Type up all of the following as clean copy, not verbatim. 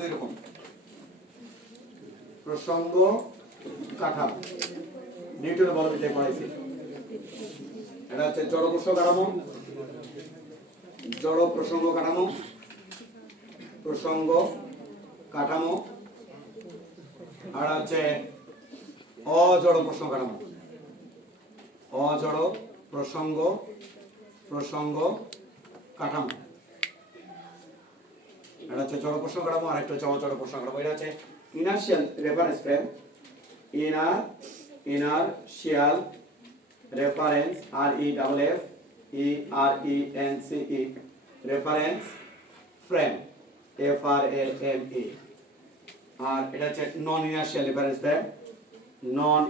তো এরকম প্রসঙ্গ কাঠামো নিউটনের বলবিদ্যায় পড়াইছি। এটা হচ্ছে জড় প্রসঙ্গ কাঠামো, জড় প্রসঙ্গ কাঠামো, প্রসঙ্গ কাঠামো, আর হচ্ছে অজড় প্রসঙ্গ কাঠামো, অজড় প্রসঙ্গ প্রসঙ্গ কাঠামো। এটা হচ্ছে জড় প্রসঙ্গ কাঠামো, আর একটা হচ্ছে অজড় প্রসঙ্গ কাঠামো। এটা হচ্ছে inertial reference frame, inertial reference, REFFERENCE reference frame, FRAME। আর এটা হচ্ছে non inertial reference frame, non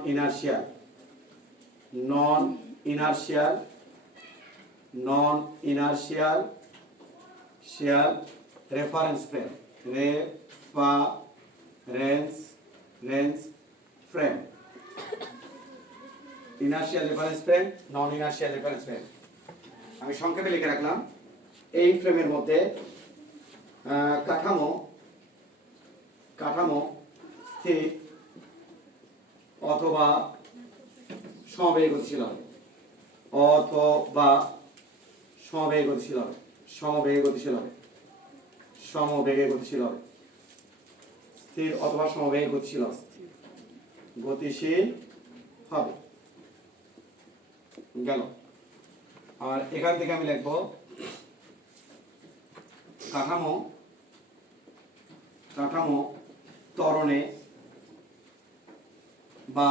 inertial reference frame, reference frame, inertial reference frame, non inertial reference frame. আমি সংক্ষেপে লিখে রাখলাম। এই ফ্রেমের মধ্যে কাঠামো স্থির অথবা সমবেগে গতিশীল হবে, অথবা সমবেগে গতিশীল হবে, সমবেগে গতিশীল হবে, সমবেগে গতিশীল হবে, স্থির অথবা সমবেগে গতিশীল হবে, গতিশীল হবে। গেল। আর এখান থেকে আমি লিখব কাঠামো ত্বরণে বা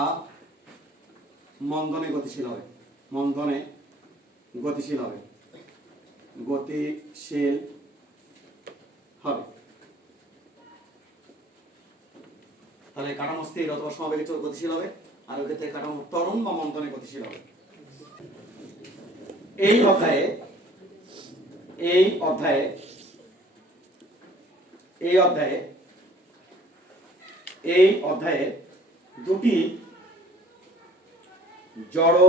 মন্দনে গতিশীল হবে, মন্দনে গতিশীল হবে, গতিশীল হবে। তাহলে কাঠামো স্থির অথবা সমবেগে গতিশীল হবে, আর ওই ক্ষেত্রে কাঠামো ত্বরণ বা মন্দনে গতিশীল হবে। এই অধ্যায়ে দুটি জড়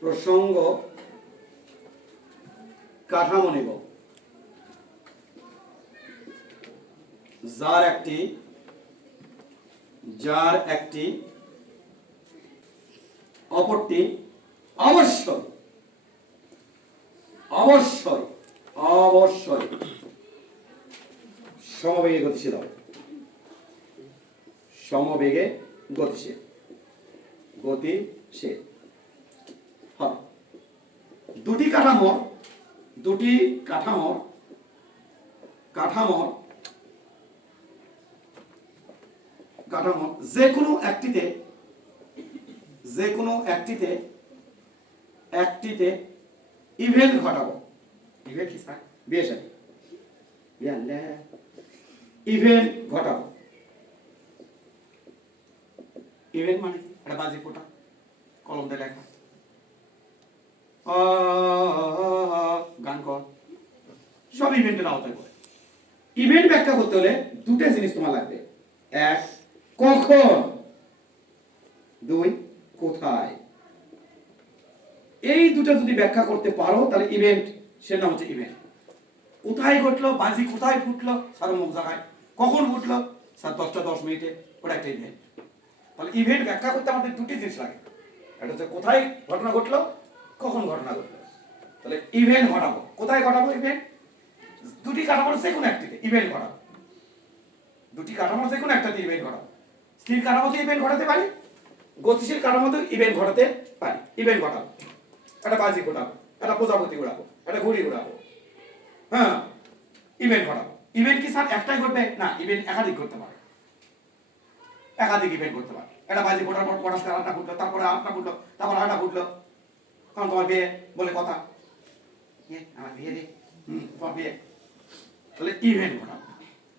প্রসঙ্গ কাঠামো নেব, যার একটি অপরটি অবশ্যই সমবেগে গতিশীল হবে, সমবেগে গতিশীল হবে। দুটি কাঠামোর যে কোনো একটিতে ইভেন্ট ঘটাবো। ইভেন্ট কি স্যার? ইভেন্ট ঘটাবো। ইভেন্ট মানে একটা বাজি ফোটা, কলম দিয়ে লেখা, গান কর, সব ইভেন্টের আওতায় পড়ে। ইভেন্ট ব্যাখ্যা করতে হলে দুটো জিনিস তোমার লাগবে। এক, কখন, দুই, কোথায়। এই দুটো যদি ব্যাখ্যা করতে পারো তাহলে ইভেন্ট, সে নাম হচ্ছে ইভেন্ট। কোথায় ঘটলো, বাজি কোথায় ফুটলো, স্যার অমুক জায়গায়, কখন ফুটলো, স্যার 10টা 10 মিনিটে, ওটা একটা ইভেন্ট। তাহলে ইভেন্ট ব্যাখ্যা করতে আমাদের দুটি জিনিস লাগে, একটা হচ্ছে কোথায় ঘটনা ঘটলো, কখন ঘটনা ঘটলো। তাহলে ইভেন্ট ঘটাবো, কোথায় ঘটাবো ইভেন্ট? দুটি কাঠামোর যে কোনো একটিতে ইভেন্ট ঘটাবো, দুটি কাঠামোর যে কোনো একটাতে ইভেন্ট ঘটাবো। স্থির কাঠামোতে ইভেন্ট ঘটাতে পারি, গতিশীল কাঠামোতে ইভেন্ট ঘটাতে পারি। ইভেন্ট ঘটাবো, একটা বাজি ঘটাবো, একটা প্রজাপতি ঘোরাবো, একটা ঘুড়ি ঘোরাবো, হ্যাঁ, ইভেন্ট ঘটাবো। ইভেন্ট কি স্যার একটাই ঘটবে? না, ইভেন্ট একাধিক ঘটতে পারে, একাধিক ইভেন্ট ঘটতে পারে। একটা বাজি ফোটার পর পটাশকার আটটা ফুটলো, তারপরে আটটা ফুটলো, তারপর আটটা ফুটলো, কারণ তোমার বিয়ে বলে কথা, আমার বিয়ে রে, তোমার বিয়ে। তাহলে ইভেন্ট ঘটাবো।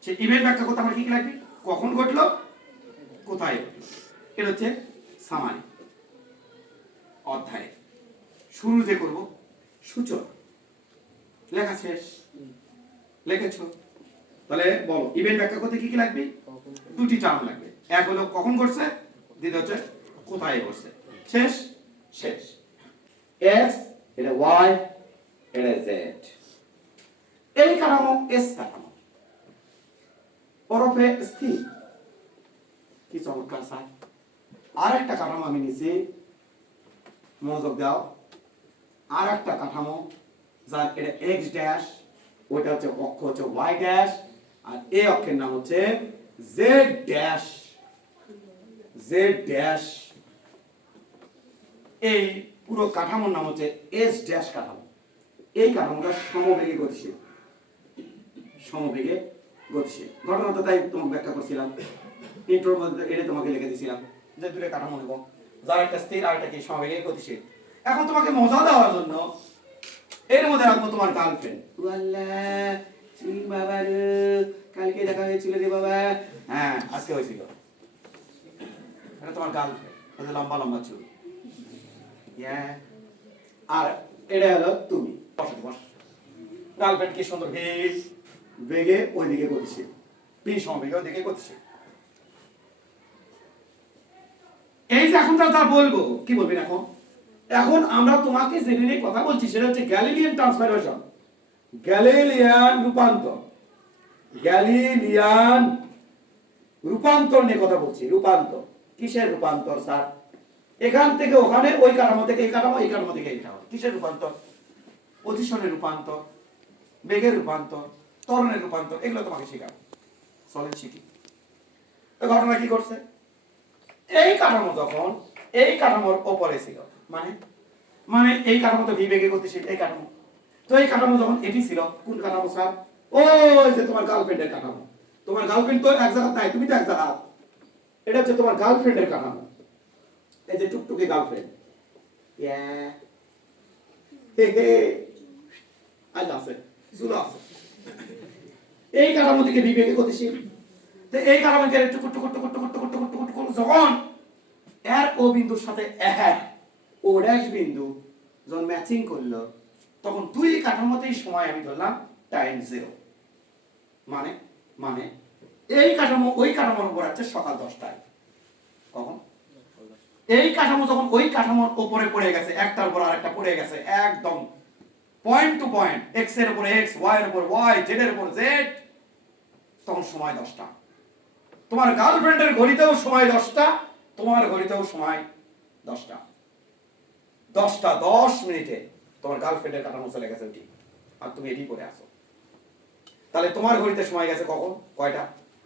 সেই ইভেন্ট ব্যাখ্যা করতে আমার কি কি লাগবে? কখন ঘটলো, কোথায় ঘটলো। এটা হচ্ছে সামারি অধ্যায়। শুরু যে করব সূচনা, লেখা শেষ, লিখেছো। তাহলে বলো ইভেন্ট ব্যাখ্যা করতে কি কি লাগবে? দুটি টার্ম লাগবে। এক হলো কখন ঘটছে, দ্বিতীয় হচ্ছে কোথায় ঘটছে। শেষ শেষ। এক্স, এটা ওয়াই, এটা জেড। এই কাঠামো এস কাঠামো, ওরফে স্থির। কি চমৎকার স্যার। আর একটা কাঠামো আমি নিছি, মনোযোগ দাও। আর একটা কাঠামো যার এটা এক্স ড্যাশ, ওইটা হচ্ছে অক্ষ হচ্ছে ওয়াই ড্যাশ, আর এই অক্ষের নাম হচ্ছে জেড ড্যাশ। Z dash. এই পুরো কাঠামোর নাম হচ্ছে এস ড্যাশ কাঠামো। এই কাঠামোটা সমবেগে গতিশীল। সমবেগে গতিশীল। ঘটনা তো তাই তোমাকে ব্যাখ্যা করছিলাম, ইন্ট্রোর মধ্যে এটা তোমাকে লিখে দিয়েছিলাম যে দুটো কাঠামো নেব, যার একটা স্থির আর একটা কি সমবেগে গতিশীল। এখন তোমাকে মজা দেওয়ার জন্য এর মধ্যে রাখবো তোমার গার্লফ্রেন্ড। বাবা রে, কালকে দেখা হয়েছিল রে বাবা। হ্যাঁ, আজকে হয়েছিল। এটা তোমার গার্লফ্রেন্ড, ওদের লম্বা লম্বা চুল। আর এটা হলো তুমি। গার্লফ্রেন্ড কি সুন্দর বেগে ওইদিকে গতিশীল, পি সমবেগে ওইদিকে গতিশীল। এই যে এখন যা বলবো, কি বলবি এখন? এখন আমরা তোমাকে যে নিয়ে কথা বলছি সেটা হচ্ছে গ্যালিলিয়ান ট্রান্সফরমেশন, গ্যালিলিয়ান রূপান্তর। গ্যালিলিয়ান রূপান্তর নিয়ে কথা বলছি। রূপান্তর কিসের রূপান্তর স্যার? এখান থেকে ওখানে, ওই কাঠামো থেকে এই কাঠামো, এই কাঠামো থেকে এই কাঠামো। কিসের রূপান্তর? পজিশনের রূপান্তর, বেগের রূপান্তর, ত্বরণের রূপান্তর, এগুলো তোমাকে শেখাবো। চলেন শিখি। তো ঘটনা কি করছে? এই কাঠামো যখন এই কাঠামোর ওপরে ছিল, মানে মানে এই কাঠামো তো ভি বেগে গতিশীল, এই কাঠামো। তো এই কাঠামো যখন এটি ছিল, কোন কাঠামো স্যার? ওই যে তোমার গার্লফ্রেন্ডের কাঠামো। তোমার গার্লফ্রেন্ড তো এক জায়গা নাই, তুমি তো এক জায়গা। এটা হচ্ছে তোমার গার্লফ্রেন্ডের কাঠামো। এই যে টুকটুকি গার্লফ্রেন্ড, এই কাঠামো থেকে ভি বেগে গতিশীল। তো এই কাঠামো থেকে টুকুর টুকুর টুকুর টুকুর টুকুর টুকুর টুকুর টুকুর যখন এর ও বিন্দুর সাথে ও ড্যাশ বিন্দু যখন ম্যাচিং করলো, তখন দুই কাঠামোতেই সময় আমি ধরলাম টাইম জিরো। মানে মানে এই কাঠামো ওই কাঠামোর উপর আছে সকাল 10টায়। কখন? এই কাঠামো যখন ওই কাঠামোর উপরে পড়ে গেছে, একটার উপর আরেকটা পড়ে গেছে, একদম পয়েন্ট টু পয়েন্ট, এক্স এর উপর এক্স, ওয়াই এর উপর ওয়াই, জেড এর উপর জেড, তখন সময় 10টা। তোমার গার্লফ্রেন্ডের ঘড়িতেও সময় 10টা, তোমার ঘড়িতেও সময় 10টা। 10টা 10 মিনিটে তোমার গার্লফ্রেন্ডের কাঠামো চলে গেছে ওটি, আর তুমি এটি পরে আসো। তাহলে তোমার ঘড়িতে সময় গেছে কখন? কয়টা?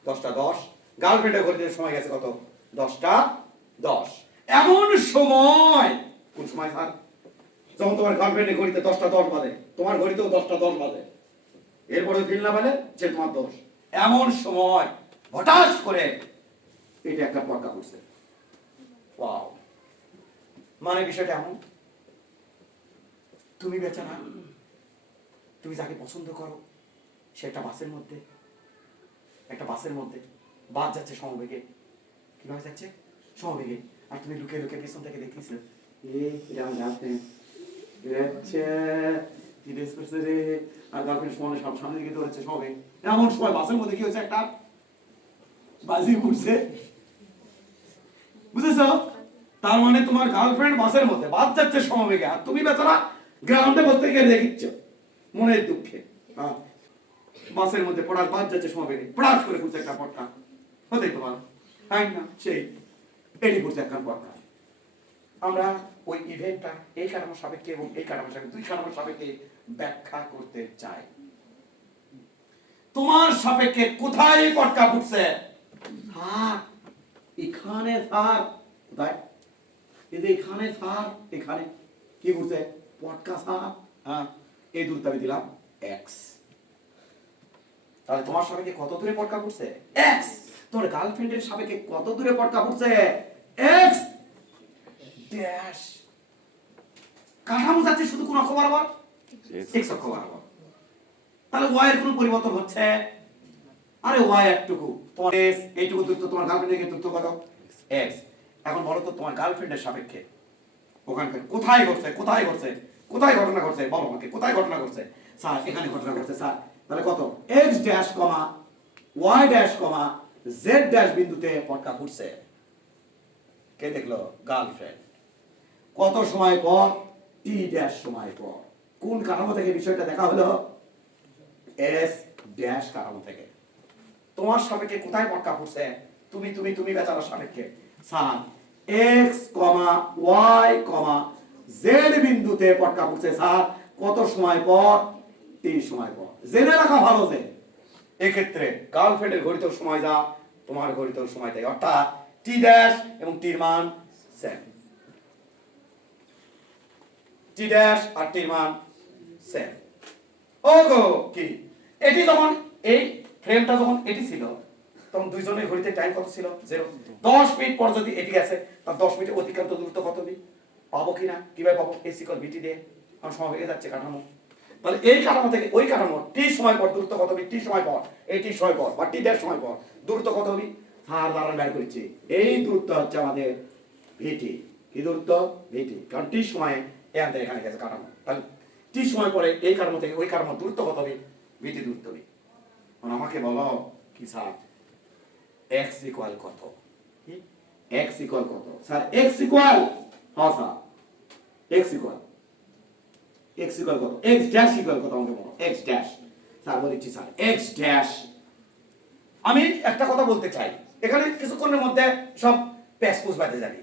10টা 10। গার্লফ্রেন্ডের ঘড়িতে সময় গেছে কত? 10টা 10। এমন সময়, কোন সময় স্যার? যখন তোমার গার্লফ্রেন্ডের ঘড়িতে 10টা 10 বাজে, তোমার ঘড়িতেও 10টা 10 বাজে, এরপরে ফিল না পেলে যে তোমার দোষ। এমন সময় হঠাৎ করে এটা একটা পটকা পড়ছে। ওয়াও! মানে বিষয়টা এমন, তুমি বেচারা, তুমি যাকে পছন্দ করো সেটা বাসের মধ্যে, একটা বাসের মধ্যে বাস যাচ্ছে সমবেগে। কিভাবে যাচ্ছে? সমবেগে। আর তুমি লুকে লুকে পেছন থেকে দেখতেছ, এটা আমার গার্লফ্রেন্ড। কি ড্রেস করছে রে, আর গার্লফ্রেন্ড সমানে সব সামনের দিকে দৌড়াচ্ছে সবে। এমন সময় বাসের মধ্যে কি হচ্ছে? একটা বাজি উঠছে। বুঝেছ? তার মানে তোমার গার্লফ্রেন্ড বাসের মধ্যে বাস যাচ্ছে সমবেগে, আর তুমি বেচারা গ্রাউন্ডে বসতে গিয়ে দেখিচ্ছ মনের দুঃখে। বাসের মধ্যে পড়ার বাস যাচ্ছে সমবেগে, পড়াশ করে পড়ছে একটা পটকা। হতেই তো পারো, তাই না? সেই এটি পড়ছে একটা পটকা। আমরা ওই ইভেন্টটা এই কাঠামোর সাপেক্ষে এবং এই কাঠামোর সাপেক্ষে, দুই কাঠামোর সাপেক্ষে ব্যাখ্যা করতে চাই। তোমার সাপেক্ষে কোথায় পটকা ফুটছে? এখানে থাক, কোথায়? এখানে থাক, এখানে কি ফুটছে? পটকা থাক। হ্যাঁ, এই দূরত্ব আমি দিলাম এক্স। তাহলে তোমার সাপেক্ষে কত দূরে পটকা ফুটছে? এক্স। তোমার গার্লফ্রেন্ডের সাপেক্ষে কত দূরে পটকা ফুটছে? X dash. কাঠামো যাচ্ছে শুধু কোন অক্ষ বরাবর? এক্স অক্ষ বরাবর। তাহলে ওয়াই এর কোনো পরিবর্তন হচ্ছে? আরে ওয়াই একটুকু, তোমার এক্স এইটুকু দূরত্ব, তোমার গার্লফ্রেন্ডের দূরত্ব কত? এক্স। এখন বলো তো তোমার গার্লফ্রেন্ডের সাপেক্ষে ওখানকার কোথায় ঘটছে? কোথায় ঘটছে? কোথায় ঘটনা ঘটছে? বলো আমাকে, কোথায় ঘটনা ঘটছে? স্যার এখানে ঘটনা ঘটছে স্যার। তাহলে কত? এক্স ড্যাশ কমা ওয়াই ড্যাশ কমা জেড ড্যাশ বিন্দুতে পটকা ফুটছে। কে দেখলো? গার্লফ্রেন্ড। কত সময় পর? টি ড্যাশ সময় পর। কোন কাঠামো থেকে বিষয়টা দেখা হলো? এস ড্যাশ কাঠামো থেকে। তোমার সাপেক্ষে কোথায় পটকা ফুটছে? তুমি তুমি তুমি বেচারার সাপেক্ষে। স্যার এক্স কমা ওয়াই কমা জেড বিন্দুতে পটকা ফুটছে স্যার কত সময় পর? টি সময় পর। জেনে রাখা ভালো যে এক্ষেত্রে গার্লফ্রেন্ডের ঘড়িতেও সময় যা, তোমার ঘড়িতেও সময় দেয়, অর্থাৎ টি ড্যাশ এবং টির মান সেম। টি ড্যাশ আর টির মান সেম। ওগো কি এটি যখন এই ফ্রেমটা যখন এটি ছিল তখন দুইজনের ঘড়িতে টাইম কত ছিল? 0। 10 মিনিট পর যদি এটি গেছে তার 10 মিনিটের অতিক্রান্ত দূরত্ব কত হবে? পাবো কিনা? কিভাবে পাবো? এস ইকুয়াল বিটি দিয়ে কারণ সময় হয়ে যাচ্ছে কাঠামো। তাহলে এই কাঠামো থেকে ওই কাঠামো টি সময় পর দূরত্ব কত হবে? টি সময় পর, এই টি সময় পর বা টি ড্যাশ সময় পর দূরত্ব কত হবে? আর দ্বারা বের করেছি এই দূরত্ব হচ্ছে আমাদের ভিটি। কি দূরত্ব? ভিটি, কারণ টি সময়ে এখান থেকে এখানে গেছে কাঠামো। তাহলে টি সময় পরে এই কাঠামো থেকে ওই কাঠামো দূরত্ব কত হবে? ভিটি দূরত্ব হবে। আমাকে বলো কি স্যার x ইকুয়াল কত? x ইকুয়াল কত স্যার? x ইকুয়াল হ্যাঁ স্যার x ইকুয়াল কত? x ড্যাশ ইকুয়াল কত আমাকে বলো? x ড্যাশ স্যার বলেছি স্যার x ড্যাশ। আমি একটা কথা বলতে চাই, এখানে কিছুক্ষণের মধ্যে সব প্যাচ পুষ বাজে যাবে।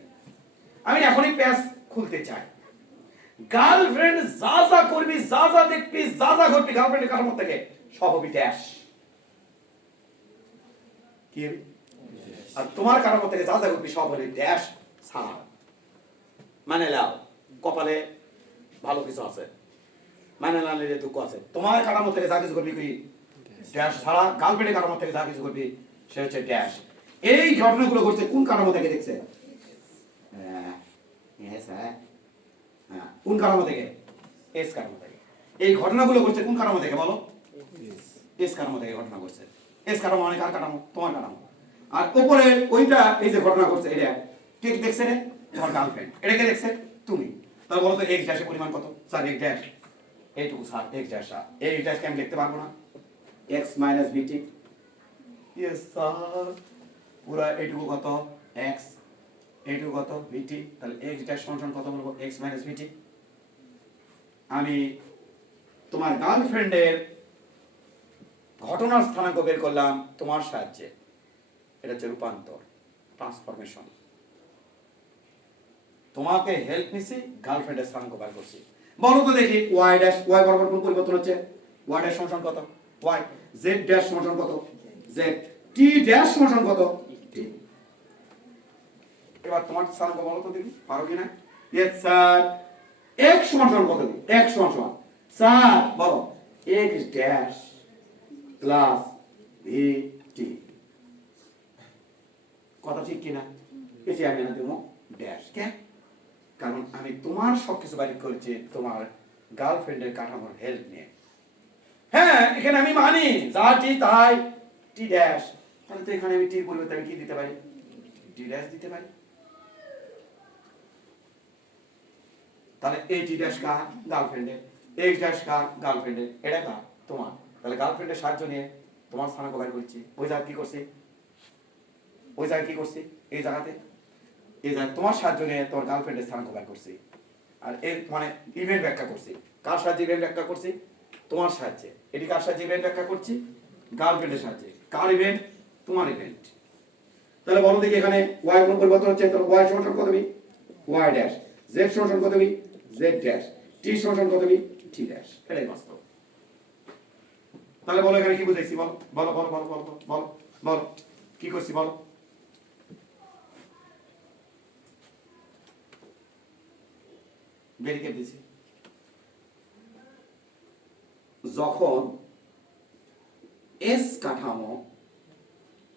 আমি এখনই প্যাচ খুলতে চাই। গার্লফ্রেন্ড যা যা করবি, যা যা দেখবি, যা যা ঘটবি গার্লফ্রেন্ডের কাঠামো থেকে সব হবি ড্যাশ। কি হবে? আর তোমার কাঠামো থেকে যা যা ঘটবি সব হবি ড্যাশ ছাড়া। মানে লাও কপালে ভালো কিছু আছে, মানে না নিলে দুঃখ আছে। তোমার কাঠামো থেকে যা কিছু করবি কি ড্যাশ ছাড়া, গার্লফ্রেন্ডের কাঠামো থেকে যা কিছু করবি সে হচ্ছে ড্যাশ। এই ঘটনাগুলো ঘটছে কোন কাঠামো থেকে দেখছে? কোন কাঠামো থেকে? এস কাঠামো থেকে। এই ঘটনাগুলো ঘটছে কোন কাঠামো থেকে বলো? এস কাঠামো থেকে ঘটনা ঘটছে। এস কাঠামো মানে কার কাঠামো? তোমার কাঠামো। আর উপরে ওইটা এই যে ঘটনা ঘটছে এটা কে দেখছে রে? তোমার গার্লফ্রেন্ড। এটা কে দেখছে? তুমি। তাহলে বলো তো এক্স ড্যাশের পরিমাণ কত? স্যার এক্স ড্যাশ এইটুকু স্যার এক্স ড্যাশ। এই ড্যাশকে আমি লিখতে পারবো না? x মাইনাস বিটি। ইয়েস স্যার পুরো এইটুকু কত? x, এইটুকু কত? বিটি। তাহলে x ড্যাশ সমান কত বলবো? x মাইনাস বিটি। আমি তোমার গার্লফ্রেন্ডের ঘটনার স্থানাঙ্ক বের করলাম তোমার সাহায্যে। এটা হচ্ছে রূপান্তর, ট্রান্সফরমেশন। তোমাকে হেল্প নিছি, গার্লফ্রেন্ডের স্থানাঙ্ক বের করছি। বলো তো দেখি y ড্যাশ, y বরাবর কোন পরিবর্তন হচ্ছে? y ড্যাশ সমান কত? y। z ড্যাশ সমান কত? z। t ড্যাশ সমান কত? t। এবার তোমার স্থানাঙ্ক বলো তো দেখি পারো কিনা? यस স্যার x সমান কত দিই? x সমান স্যার বলো x ড্যাশ প্লাস vt। কথা ঠিক কিনা? এসে আমি না দেবো ড্যাশ কে, কারণ আমি তোমার সবকিছু বাইর করেছি তোমার গার্লফ্রেন্ডের কাঠামোর হেল্প নিয়ে। হ্যাঁ এখানে আমি মানি যা টি তাই টি ড্যাশ। তাহলে তো এখানে আমি টির পরিবর্তে আমি কি দিতে পারি? টি ড্যাশ দিতে পারি। তাহলে এই টি ড্যাশ কার? গার্লফ্রেন্ডের। এক্স ড্যাশ কার? গার্লফ্রেন্ডের। এটা কার? তোমার। তাহলে গার্লফ্রেন্ডের সাহায্য নিয়ে তোমার স্থানাঙ্ক বের করছি। ওই জায়গা কি করছি? ওই জায়গায় কি করছি? এই জায়গাতে এই জায়গায় তোমার সাহায্য নিয়ে তোমার গার্লফ্রেন্ডের স্থানাঙ্ক বের করছি। আর এর মানে ইভেন্ট ব্যাখ্যা করছি। কার সাহায্যে ইভেন্ট ব্যাখ্যা করছি? তোমার সাহায্যে। এটি কার সাহায্যে ইভেন্ট ব্যাখ্যা করছি? গার্লফ্রেন্ডের সাহায্যে। কার ইভেন্ট? তোমার ইভেন্ট। তাহলে বলো দেখি এখানে y কোন পরিবর্তন হচ্ছে? তাহলে y সমান কত হবে? y dash. z সমান কত হবে? z dash. t সমান কত হবে? t dash. এটাই বাস্তব। তাহলে বলো এখানে কি বুঝাইছি? বলো বলো বলো বলো বলো বলো বলো কি করছি বলো? বেরিয়ে দিছি যখন এস কাঠামো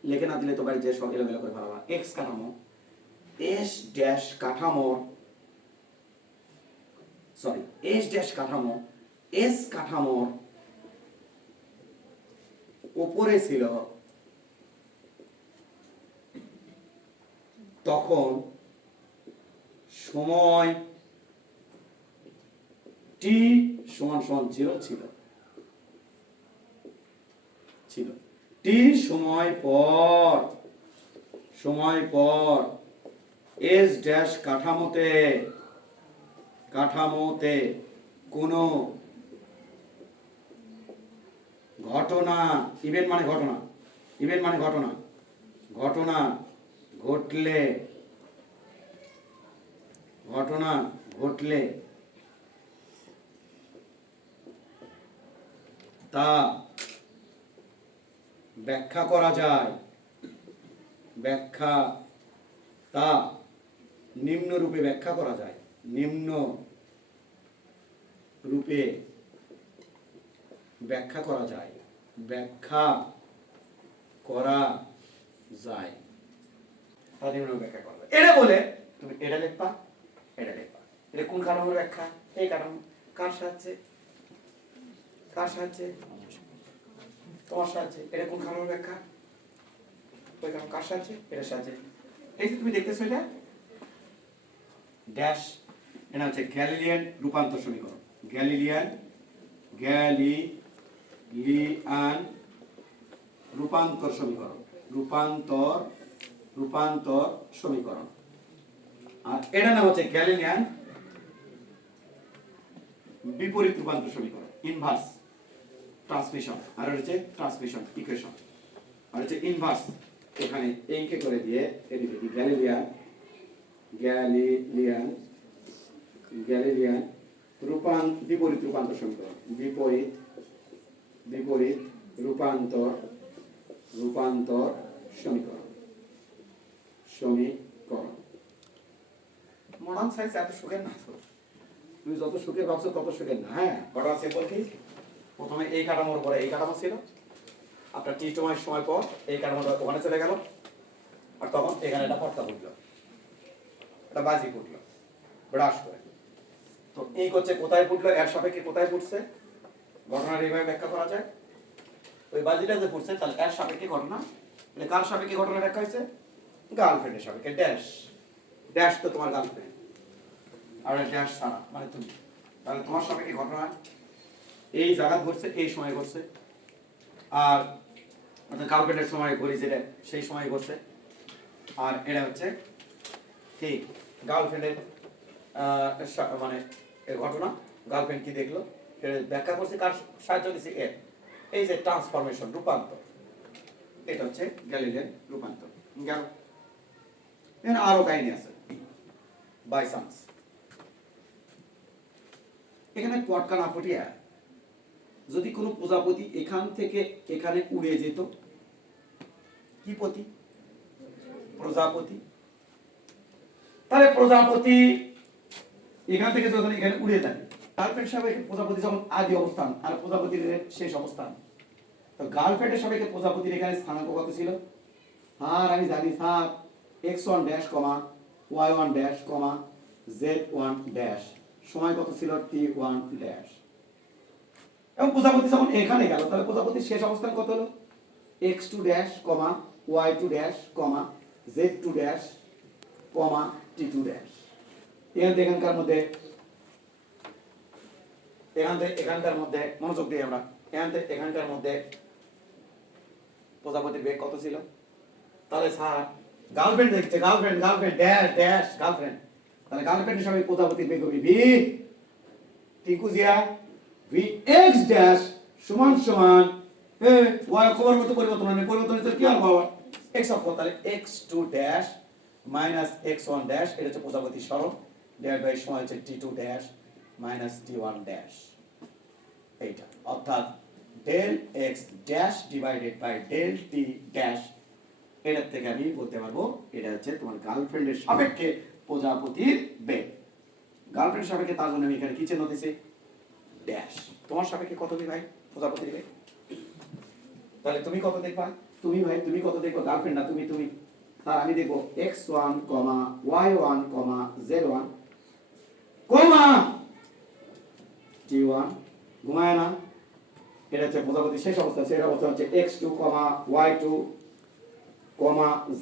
লেখে না দিলে তো বাড়ি যে সব এলোমেলো করে ফেলাবা। এক্স কাঠামো এস ড্যাশ কাঠামোর সরি এস ড্যাশ কাঠামো এস কাঠামোর উপরে ছিল তখন সময় টি সমান সমান 0 ছিল ছিল টি সময় পর এস ড্যাশ কাঠামোতে কোনো ঘটনা, ইভেন্ট মানে ঘটনা, ইভেন্ট মানে ঘটনা, ঘটনা ঘটলে, ঘটনা ঘটলে তা ব্যাখ্যা করা যায়, ব্যাখ্যা তা নিম্ন রূপে ব্যাখ্যা করা যায়, নিম্ন রূপে ব্যাখ্যা করা যায়, ব্যাখ্যা করা যায়, তা নিম্ন রূপে ব্যাখ্যা করা যায়। এটা বলে তুমি এটা লিখবা, এটা লিখবা। এটা কোন কারণের ব্যাখ্যা? এই কারণ। কার সাহায্যে? কার সাহায্যে? তোমার সাহায্যে। এটা কোন কারণের ব্যাখ্যা? ওই কারণ কার সাহায্যে? এটার সাহায্যে। এই যে তুমি দেখতেছো এটা ড্যাশ, এটা হচ্ছে গ্যালিলিয়ান রূপান্তর সমীকরণ। গ্যালিলিয়ান রূপান্তর সমীকরণ, রূপান্তর সমীকরণ। আর এটার নাম হচ্ছে গ্যালিলিয়ান বিপরীত রূপান্তর সমীকরণ, ইনভার্স ট্রান্সমিশন। আর হচ্ছে ট্রান্সমিশন ইকুয়েশন, আর হচ্ছে ইনভার্স। এখানে এইকে করে দিয়ে এদিকে কি গ্যালিলিয়ান বিপরীত রূপান্তর সমীকরণ, বিপরীত রূপান্তর সমীকরণ। মডার্ন সায়েন্স এত সুখের না তো, তুমি যত সুখের ভাবছো তত সুখের না। হ্যাঁ, বড় আছে বলতে প্রথমে এই কাঠামোর উপরে এই কাঠামো ছিল, আপনার টি সময় পর এই কাঠামোটা ওখানে চলে গেল, আর তখন এখানে একটা পর্দা উঠলো, একটা বাজি ফুটলো ব্রাশ করে। তো এই করছে কোথায় ফুটলো, এর সাপেক্ষে কোথায় ফুটছে, ঘটনার এইভাবে ব্যাখ্যা করা যায়। ওই বাজিটা যে ফুটছে তাহলে এর সাপেক্ষে ঘটনা, মানে কার সাপেক্ষে ঘটনা ব্যাখ্যা হয়েছে? গার্লফ্রেন্ডের সাপেক্ষে। ড্যাশ তো তোমার গার্লফ্রেন্ড, আর ড্যাশ ছাড়া মানে তুমি, তাহলে তোমার সাপেক্ষে ঘটনা এই জায়গা ঘটছে, এই সময় ঘটছে। আর গার্লফ্রেন্ডের সময় ঘড়ি যেটা সেই সময় ঘটছে। আর এটা হচ্ছে ঠিক গার্লফ্রেন্ডের মানে ঘটনা, গার্লফ্রেন্ড কি দেখলো ব্যাখ্যা করছে, কার সাহায্য দিচ্ছে? এই যে ট্রান্সফরমেশন, রূপান্তর, এটা হচ্ছে গ্যালিলিয়ান রূপান্তর। গেল। এখানে আরো কাহিনী আছে, বাই চান্স এখানে পটকা না ফুটিয়া যদি কোনো প্রজাপতি এখান থেকে এখানে উড়ে যেত, কি পতি? প্রজাপতি। তাহলে প্রজাপতি এখান থেকে যখন এখানে উড়ে যায়, গার্লফ্রেন্ড সাপেক্ষে প্রজাপতি যখন আদি অবস্থান আর প্রজাপতির শেষ অবস্থান, তো গার্লফ্রেন্ডের সাপেক্ষে প্রজাপতির এখানে স্থানাঙ্ক কত ছিল? আর আমি জানি স্যার x1 ড্যাশ কমা y1 ড্যাশ কমা z1 ড্যাশ সময় কত ছিল? t1 dash. এবং প্রজাপতি যখন এখানে গেল তাহলে প্রজাপতির শেষ অবস্থান কত হলো? x2 ড্যাশ কমা y2 ড্যাশ কমা z2 ড্যাশ কমা t2 ড্যাশ। এখানকার মধ্যে মনোযোগ দিই আমরা, এখানকার মধ্যে প্রজাপতির বেগ কত ছিল? তাহলে স্যার গার্লফ্রেন্ড দেখছে, গার্লফ্রেন্ড ড্যাশ ড্যাশ গার্লফ্রেন্ড, তাহলে গার্লফ্রেন্ডের সঙ্গে প্রজাপতির বেগ হবে ভি টিকুজিয়া ভি এক্স ড্যাশ সমান সমান ওয়াই অক্ষরের মতো পরিবর্তন হয়, পরিবর্তন হচ্ছে কি হবে বাবা? এক্স অক্ষ, তাহলে x2 dash minus x1 dash, এটা হচ্ছে প্রজাপতির সরণ, ডিভাইড বাই সময় হচ্ছে t2 dash minus t1 dash. এইটা অর্থাৎ del x dash divided by del t dash. এটার থেকে আমি বলতে পারবো এটা হচ্ছে তোমার গার্লফ্রেন্ডের সাপেক্ষে প্রজাপতির বেগ। গার্লফ্রেন্ডের সাপেক্ষে তার জন্য আমি এখানে কি চিহ্ন দিয়েছি? ড্যাশ। তোমার সাপেক্ষে কত দিই ভাই প্রজাপতির বেগ? তাহলে তুমি কত দেখবা? তুমি ভাই তুমি কত দেখবা? গার্লফ্রেন্ড না তুমি, তার আমি দেখবো x1, y1, z1, t1 ঘুমায় না, এটা হচ্ছে প্রজাপতির শেষ অবস্থা। শেষ অবস্থা হচ্ছে x2, y2,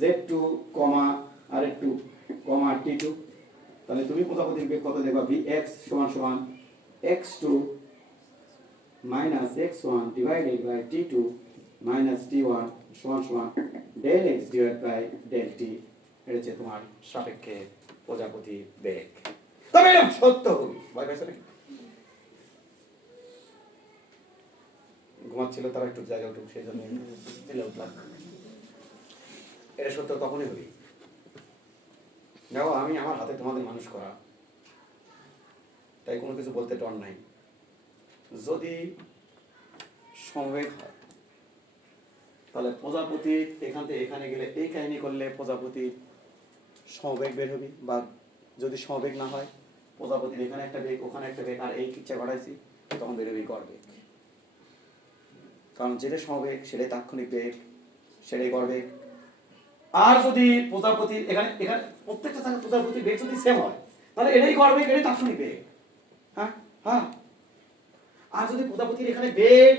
z2, r2, t2। তাহলে তুমি প্রজাপতির বেগ কত দেখবা? vx সমান সমান x2 minus x1 divided by t2 minus t1 সমান সমান del x divided by del t। এটা হচ্ছে তোমার সাপেক্ষে প্রজাপতি বেগ। তবে এরকম সত্য হবে, ভয় পাইছো নাকি? ঘুমাচ্ছ? ছিল তারা একটু জায়গা উঠুক, সেই জন্য দিলে উঠলাম। এটা সত্য তখনই হবি। দেখো আমি আমার হাতে তোমাদের মানুষ করা, তাই কোনো কিছু বলতে ডর নাই। যদি সমবেগ হয় তাহলে প্রজাপতি এখান থেকে এখানে গেলে এই কাহিনী করলে প্রজাপতি সমবেগ বের হবি, বা যদি সমবেগ না হয় প্রজাপতির এখানে একটা বেগ ওখানে একটা বেগ, আর এই কিচ্ছা ঘটাইছি তখন বের হবি গড় বেগ। কারণ যেটা সমবেগ সেটাই তাৎক্ষণিক বেগ, সেটাই গড় বেগ। আর যদি প্রজাপতির এখানে এখানে প্রত্যেকটা জায়গায় প্রজাপতির বেগ যদি সেম হয় তাহলে এটাই গড় বেগ, এটাই তাৎক্ষণিক বেগ। হ্যাঁ হ্যাঁ। আর যদি প্রজাপতির এখানে বেগ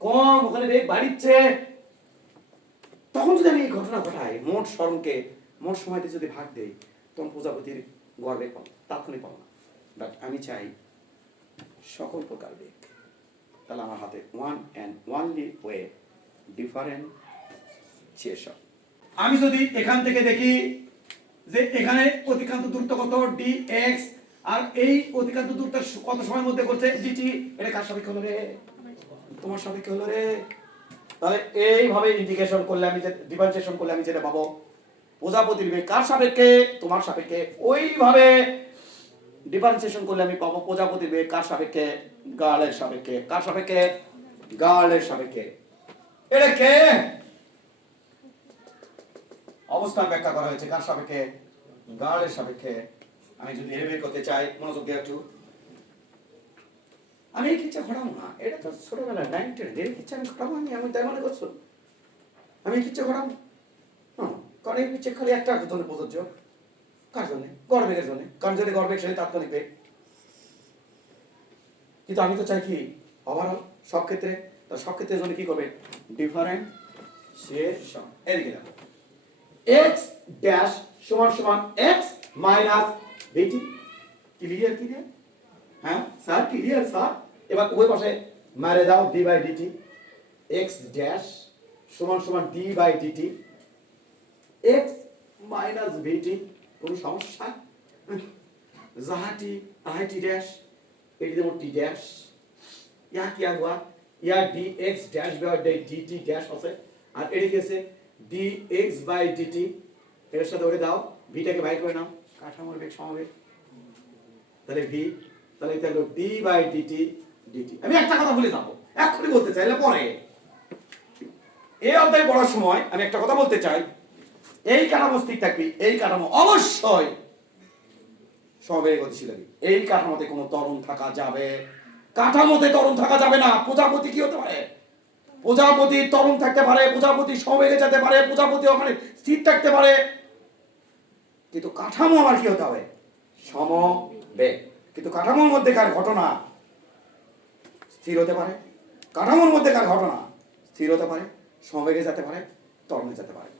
কম ওখানে বেগ বাড়িচ্ছে, তখন যদি আমি এই ঘটনা ঘটাই, মোট স্মরণকে মোট সময়তে যদি ভাগ দেই, তখন প্রজাপতির গড় বেগ পাবো, তাৎক্ষণিক পাবো না। বাট আমি চাই সকল প্রকার বেগ, তাহলে আমার হাতে one and only way differentiation. আমি যদি এখান থেকে দেখি যে এখানে অতিক্রান্ত দূরত্ব কত ডি এক্স, আর এই অতিক্রান্ত দূরত্ব কত সময়ের মধ্যে করছে ডিটি, এটা কার সাপেক্ষে হলো রে? তোমার সাপেক্ষে হলো রে। তাহলে এইভাবে ইন্টিগ্রেশন করলে আমি যে ডিফারেন্সিয়েশন করলে আমি যেটা পাবো প্রজাপতির বেগ কার সাপেক্ষে? তোমার সাপেক্ষে। ওইভাবে ডিফারেন্সিয়েশন করলে আমি পাবো প্রজাপতির বেগ কার সাপেক্ষে? গার্লের সাপেক্ষে। কার সাপেক্ষে? গার্লের সাপেক্ষে। এটা কে? অবস্থান ব্যাখ্যা করা হয়েছে কার সাপেক্ষে? গার্লের সাপেক্ষে। আমি যদি এর বের করতে চাই, মনোযোগ দিয়ে একটু, আমি এই কিচ্ছা ঘটাবো না, এটা তো ছোটবেলা 9 10 এর কিচ্ছা আমি ঘটাবো, আমি তাই মনে করছো আমি এই কিচ্ছা ঘটাবো? কারণ এই কিচ্ছা খালি একটা জন্য প্রযোজ্য। কার জন্য? গড় বেগের জন্য। কারণ যদি গড় বেগ সেটা তাৎক্ষণিক বেগ। কিন্তু আমি তো চাই কি ওভারঅল সব ক্ষেত্রে, সব ক্ষেত্রের জন্য কি করবে? ডিফারেন্সিয়েশন। এদিকে দেখো x ড্যাশ সমান সমান x minus vt। Clear? Clear? হ্যাঁ স্যার ক্লিয়ার স্যার। এবার ওই পাশে মারে দাও d by dt। x dash সমান সমান d by dt x minus vt। কোন সমস্যা? जहां t आई t डैश एटी देबो t डैश। यहाँ क्या हुआ? यहाँ dx dash by dt dash আছে, আর এটি কি আছে? dx by dt। এর সাথে ওরে দাও, v টাকে বাইর করে নাও, কাঠামোর বেগ সমবেগ, তাহলে v, তাহলে এটা হলো d বাই dt dt। আমি একটা কথা ভুলে যাব, এখনি বলতে চাইলে পরে। এই অধ্যায় পড়ার সময় আমি একটা কথা বলতে চাই, এই কাঠামো স্থির থাকবে, এই কাঠামো অবশ্যই সমবেগে গতিশীল হবে। এই কাঠামোতে কোনো ত্বরণ থাকা যাবে, কাঠামোতে ত্বরণ থাকা যাবে না। প্রজাপতি কি হতে পারে? প্রজাপতির ত্বরণ থাকতে পারে, প্রজাপতি সমবেগে যেতে পারে, প্রজাপতি ওখানে স্থির থাকতে পারে, কিন্তু কাঠামো আমার কি হতে হবে? সমবেগ। কিন্তু কাঠামোর মধ্যেকার ঘটনা স্থির হতে পারে, কাঠামোর মধ্যেকার ঘটনা স্থির হতে পারে, সমবেগে যেতে পারে, ত্বরণে যেতে পারে।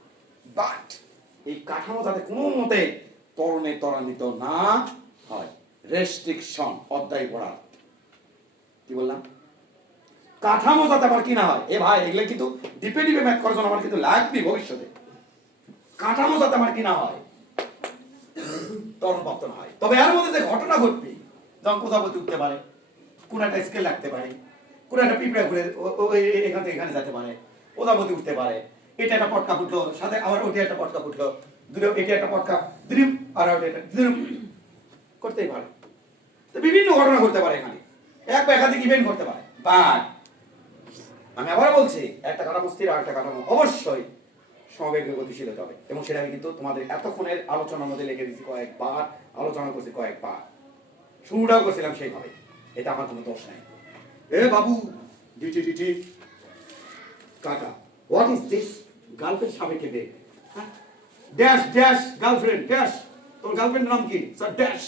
বাট এই কাঠামো যাতে কোনো মতে ত্বরণে ত্বরান্বিত না হয়, রেস্ট্রিকশন অধ্যায় পড়া। কি বললাম? কাঠামো যাতে আবার কি না হয়। এ ভাই এগুলো কিন্তু ডিপে ডিপে ম্যাথ করার জন্য আমার কিন্তু লাগবে ভবিষ্যতে। কাঠামো যাতে আমার কি না হয়, ত্বরণ প্রাপ্ত না হয়। তবে এর মধ্যে যে ঘটনা ঘটবে, যেমন প্রজাপতি উঠতে পারে, কোন একটা স্কেল লাগতে পারে, কোন একটা পিঁপড়া ঘুরে এখান থেকে এখানে যেতে পারে, প্রজাপতি উঠতে পারে, এটা একটা পটকা ফুটলো, সাথে আবার ওইটা একটা পটকা ফুটলো, দুটো এটা একটা পটকা দ্রিম, আর ওইটা একটা দ্রিম করতেই পারে। তো বিভিন্ন ঘটনা ঘটতে পারে এখানে, এক বা একাধিক ইভেন্ট করতে পারে। বাট আমি আবার বলছি, একটা কাঠামো স্থির আর একটা কাঠামো অবশ্যই সমবেগে গতিশীল হতে হবে, এবং সেটা আমি কিন্তু তোমাদের এতক্ষণের আলোচনার মধ্যে লিখে দিয়েছি, কয়েকবার আলোচনা করছি, কয়েকবার শুরুটাও করছিলাম সেইভাবে। এটা আমার কোনো দোষ নাই। এ বাবু ডিটি ডিটি কাটা, হোয়াট ইজ দিস? গার্লফ্রেন্ড সাবেকে বেগ, ড্যাশ ড্যাশ গার্লফ্রেন্ড ড্যাশ। তোর গার্লফ্রেন্ডের নাম কি? Sir dash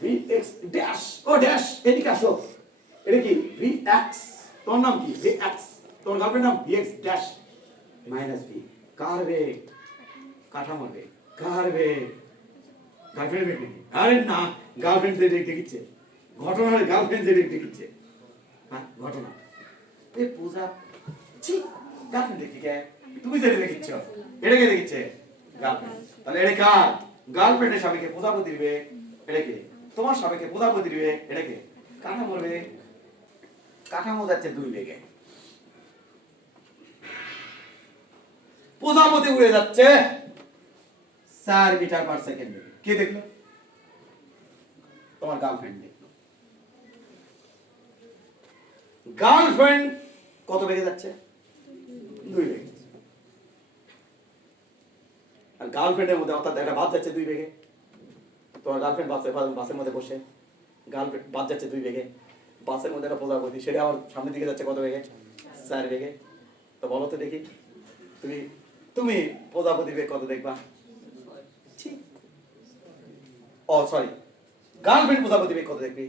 v x dash. ও ড্যাশ এদিকে আসো, এটা কি? V x. তোর নাম কি? V x. তোর গার্লফ্রেন্ড নাম v x dash minus v. কার বেগ? কাঠামোর বেগ। কার বেগ? গার্লফ্রেন্ড বেগ নাকি? আরে না, গার্লফ্রেন্ড যে দেখিচ্ছে ঘটনার, গার্লফ্রেন্ড যে দেখিচ্ছে, হ্যাঁ ঘটনা। এই পূজা ছি, গার্লফ্রেন্ড দেখি কে? তুমি যে দেখিচ্ছ, এটা কে দেখিচ্ছে? গার্লফ্রেন্ড। তাহলে এটা কার? গার্লফ্রেন্ডের সাপেক্ষে প্রজাপতির বেগ, এটা কি? তোমার সাপেক্ষে প্রজাপতির বেগ, এটা কি? কাঠামোর বেগ। কাঠামো যাচ্ছে দুই বেগে, প্রজাপতি উড়ে যাচ্ছে 4 মিটার পার সেকেন্ডে। কে দেখলো? তোমার গার্লফ্রেন্ড দেখলো। গার্লফ্রেন্ড কত বেগে যাচ্ছে? 2 বেগে। আর গার্লফ্রেন্ডের মধ্যে অর্থাৎ একটা বাস যাচ্ছে 2 বেগে। তোমার গার্লফ্রেন্ড বাসের মধ্যে বসে, গার্লফ্রেন্ড বাস যাচ্ছে 2 বেগে, বাসের মধ্যে একটা প্রজাপতি, সেটা আবার সামনের দিকে যাচ্ছে কত বেগে? 4 বেগে। তো বলো তো দেখি, তুমি তুমি প্রজাপতির বেগ কত দেখবা? ও সরি, গার্লফ্রেন্ড প্রজাপতির বেগ কত দেখবি?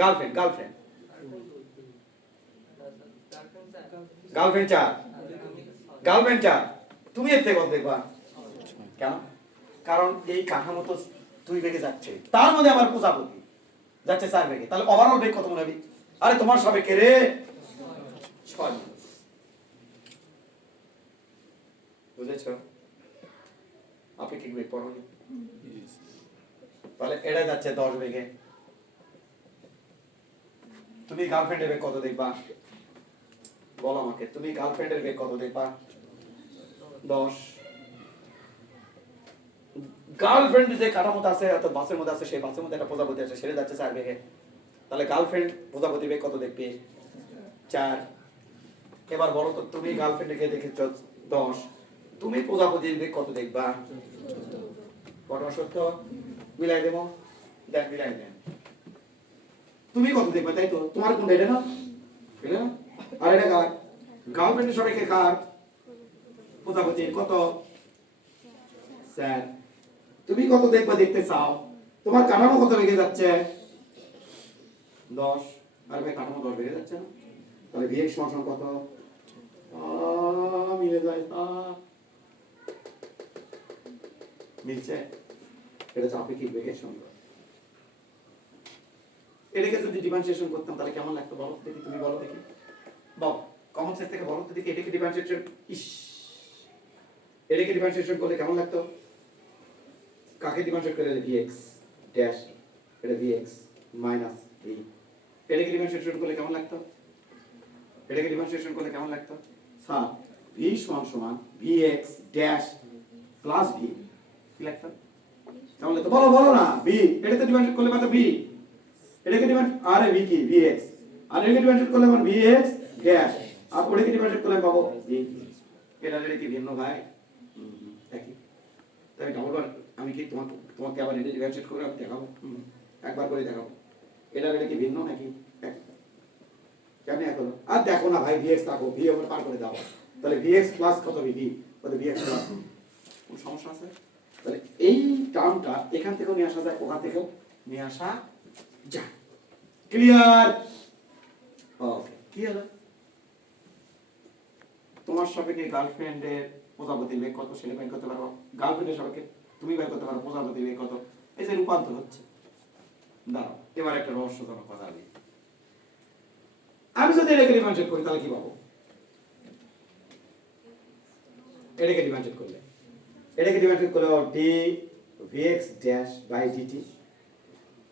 গার্লফ্রেন্ড গার্লফ্রেন্ড গার্লফ্রেন্ড 4, গার্লফ্রেন্ড 4, তুমি এর থেকে কত দেখবা? কেন? কারণ এই কাঠামো তো 2 বেগে যাচ্ছে, তার মধ্যে আবার প্রজাপতি যাচ্ছে 4 বেগে, তাহলে ওভারঅল বেগ কত মনে হবে? আরে তোমার সবে কে রে? 6। বুঝেছ? আপেক্ষিক বেগ পড়নি? তাহলে এটা যাচ্ছে 10 বেগে। তুমি গার্লফ্রেন্ডের বেগ কত দেখবা? বলো আমাকে, তুমি গার্লফ্রেন্ডের বেগ কত দেখবা? 10। গার্লফ্রেন্ড যে কাঠামোতে আছে অর্থাৎ বাসের মধ্যে আছে, সেই বাসের মধ্যে একটা প্রজাপতি আছে, সেটা যাচ্ছে 4 বেগে। তাহলে গার্লফ্রেন্ড প্রজাপতি বেগ কত দেখবে? 4। এবার বলো তো, তুমি গার্লফ্রেন্ডকে দেখেছ 10, তুমি প্রজাপতির বেগ কত দেখবা? কত সত্য? মিলাই দেবো, দেন মিলাই দেন। তুমি কত দেখবে? তাই তো, তোমার কোনটা? এটা না, এটা না, আর এটা কার? গার্লফ্রেন্ডের সবাইকে কার? প্রজাপতির। কত? 4। তুমি কত দেখবা দেখতে চাও? তোমার কাঠামো কত বেগে যাচ্ছে? 10। আর ভাই কাঠামো 10 বেগে যাচ্ছে না, তাহলে ভিএক্স সমান কত? মিলে যায় তা মিলছে। এটা হচ্ছে আপেক্ষিক বেগের সঙ্গে। এটাকে যদি ডিফারেন্সিয়েশন করতাম তাহলে কেমন লাগতো বলো দেখি, তুমি বলো দেখি, বল কমন সেন্স থেকে বলো তো দেখি, এটাকে ডিফারেন্সিয়েশন এটাকে ডিফারেন্সিয়েশন করলে কেমন লাগতো? কাকে ডিফারেন্সিয়েট করলে? ভিএক্স ড্যাশ, এটা ভিএক্স মাইনাস ভি। এটাকে ডিফারেন্সিয়েশন করলে কেমন লাগতো? এটাকে ডিফারেন্সিয়েশন করলে কেমন লাগতো? স্যার ভি সমান সমান ভিএক্স ড্যাশ প্লাস ভি। কি লাগতো? কেমন লাগতো বলো, বলো না। ভি এটাকে ডিফারেন্সিয়েট করলে কত? ভি। এটাকে ডিফারেন্স আরে ভি কি? ভিএক্স। আর এটাকে ডিফারেন্সিয়েট করলে মানে ভিএক্স ড্যাশ, আর ওটাকে ডিফারেন্সিয়েট করলে পাবো ভি। এটা কি ভিন্ন ভাই? একই। তাই ডাবল বার আমি কি তোমাকে আবার এটা ডিফারেন্সিয়েট করে আমি দেখাবো? একবার করে দেখাবো। এটা কি ভিন্ন নাকি এক? কেন এখন আর দেখো না ভাই, ভিএক্স থাকো, ভি আবার পার করে দাও, তাহলে ভিএক্স প্লাস কত? ভি কত? VX plus. কোন সমস্যা আছে? তাহলে এই টার্মটা এখান থেকেও নিয়ে আসা যায়, ওখান থেকেও নিয়ে আসা যায়। ক্লিয়ার? ওকে, কি হলো? তোমার সাপেক্ষে গার্লফ্রেন্ডের প্রজাপতির বেগ কত সেটা বের করতে পারো, গার্লফ্রেন্ডের সাপেক্ষে তুমি বের করতে পারো প্রজাপতির বেগ কত। এই যে রূপান্তর হচ্ছে। দাঁড়াও, এবার একটা রহস্যজনক কথা বলি। আমি যদি এটাকে ডিফারেন্সিয়েট করি তাহলে কি পাবো? এটাকে ডিফারেন্সিয়েট করলে d v x dash by d t,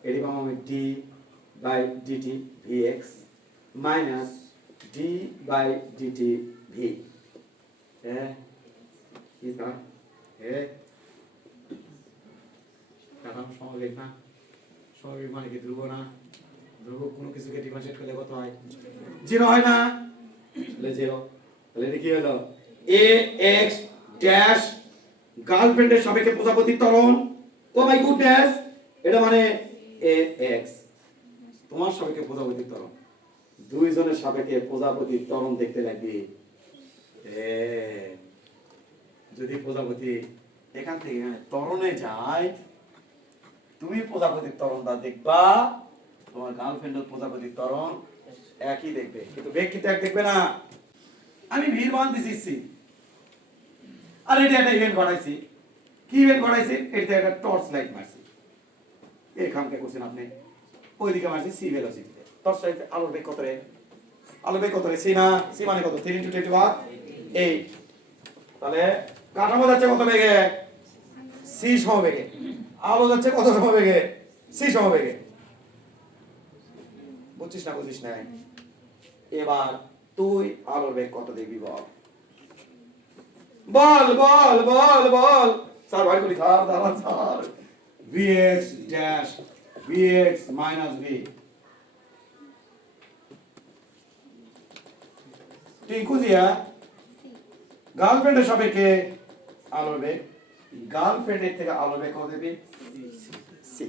এটি পাবো আমি d by d t v x minus d by d t v. হ্যাঁ কি তা? হ্যাঁ কাঠামো সমবেগ না, সমবেগ মানে কি ধ্রুব না? ধ্রুব কোনো কিছুকে ডিফারেন্সিয়েট করলে কত হয়? 0 হয় না? তাহলে 0। তাহলে এটা কি হলো? এ এক্স ড্যাশ গার্লফ্রেন্ডের সাপেক্ষে প্রজাপতির ত্বরণ। ও মাই গুডনেস, এটা মানে এ এক্স তোমার সাপেক্ষে প্রজাপতির ত্বরণ, দুইজনের সাপেক্ষে প্রজাপতির ত্বরণ দেখতে লাগবে। যদি প্রজাপতি এখান থেকে ত্বরণে যায়, তুমি প্রজাপতির ত্বরণটা দেখবা, তোমার গার্লফ্রেন্ডের প্রজাপতির ত্বরণ একই দেখবে, কিন্তু বেগ কিন্তু এক দেখবে না। আমি ভিড় মান দিছি, আর এটা একটা ইভেন্ট ঘটাইছি। কি ইভেন্ট ঘটাইছি? এটা একটা টর্চ লাইট মারছি। এখানকে করছেন আপনি, ওইদিকে মারছি সি ভেলোসিটিতে। টর্চ লাইট আলোর বেগ কত রে? আলোর বেগ কত রে? সি না? সি মানে কত? 3 × 10⁸। তাহলে কাঠামো যাচ্ছে কত বেগে? সি সমবেগে। আলো যাচ্ছে কত সমবেগে? সি সমবেগে। বুঝছিস না? বুঝিস না? এবার তুই আলোর বেগ কত দেখবি বল? বল বল বল বল স্যার ভাই বলি স্যার দাঁড়ান sir vx dash vx minus v Tinku দিয়া গার্লফ্রেন্ডের সাপেক্ষে আলোর বেগ গার্লফ্রেন্ডের থেকে আলোর বেগ কত দেবে সি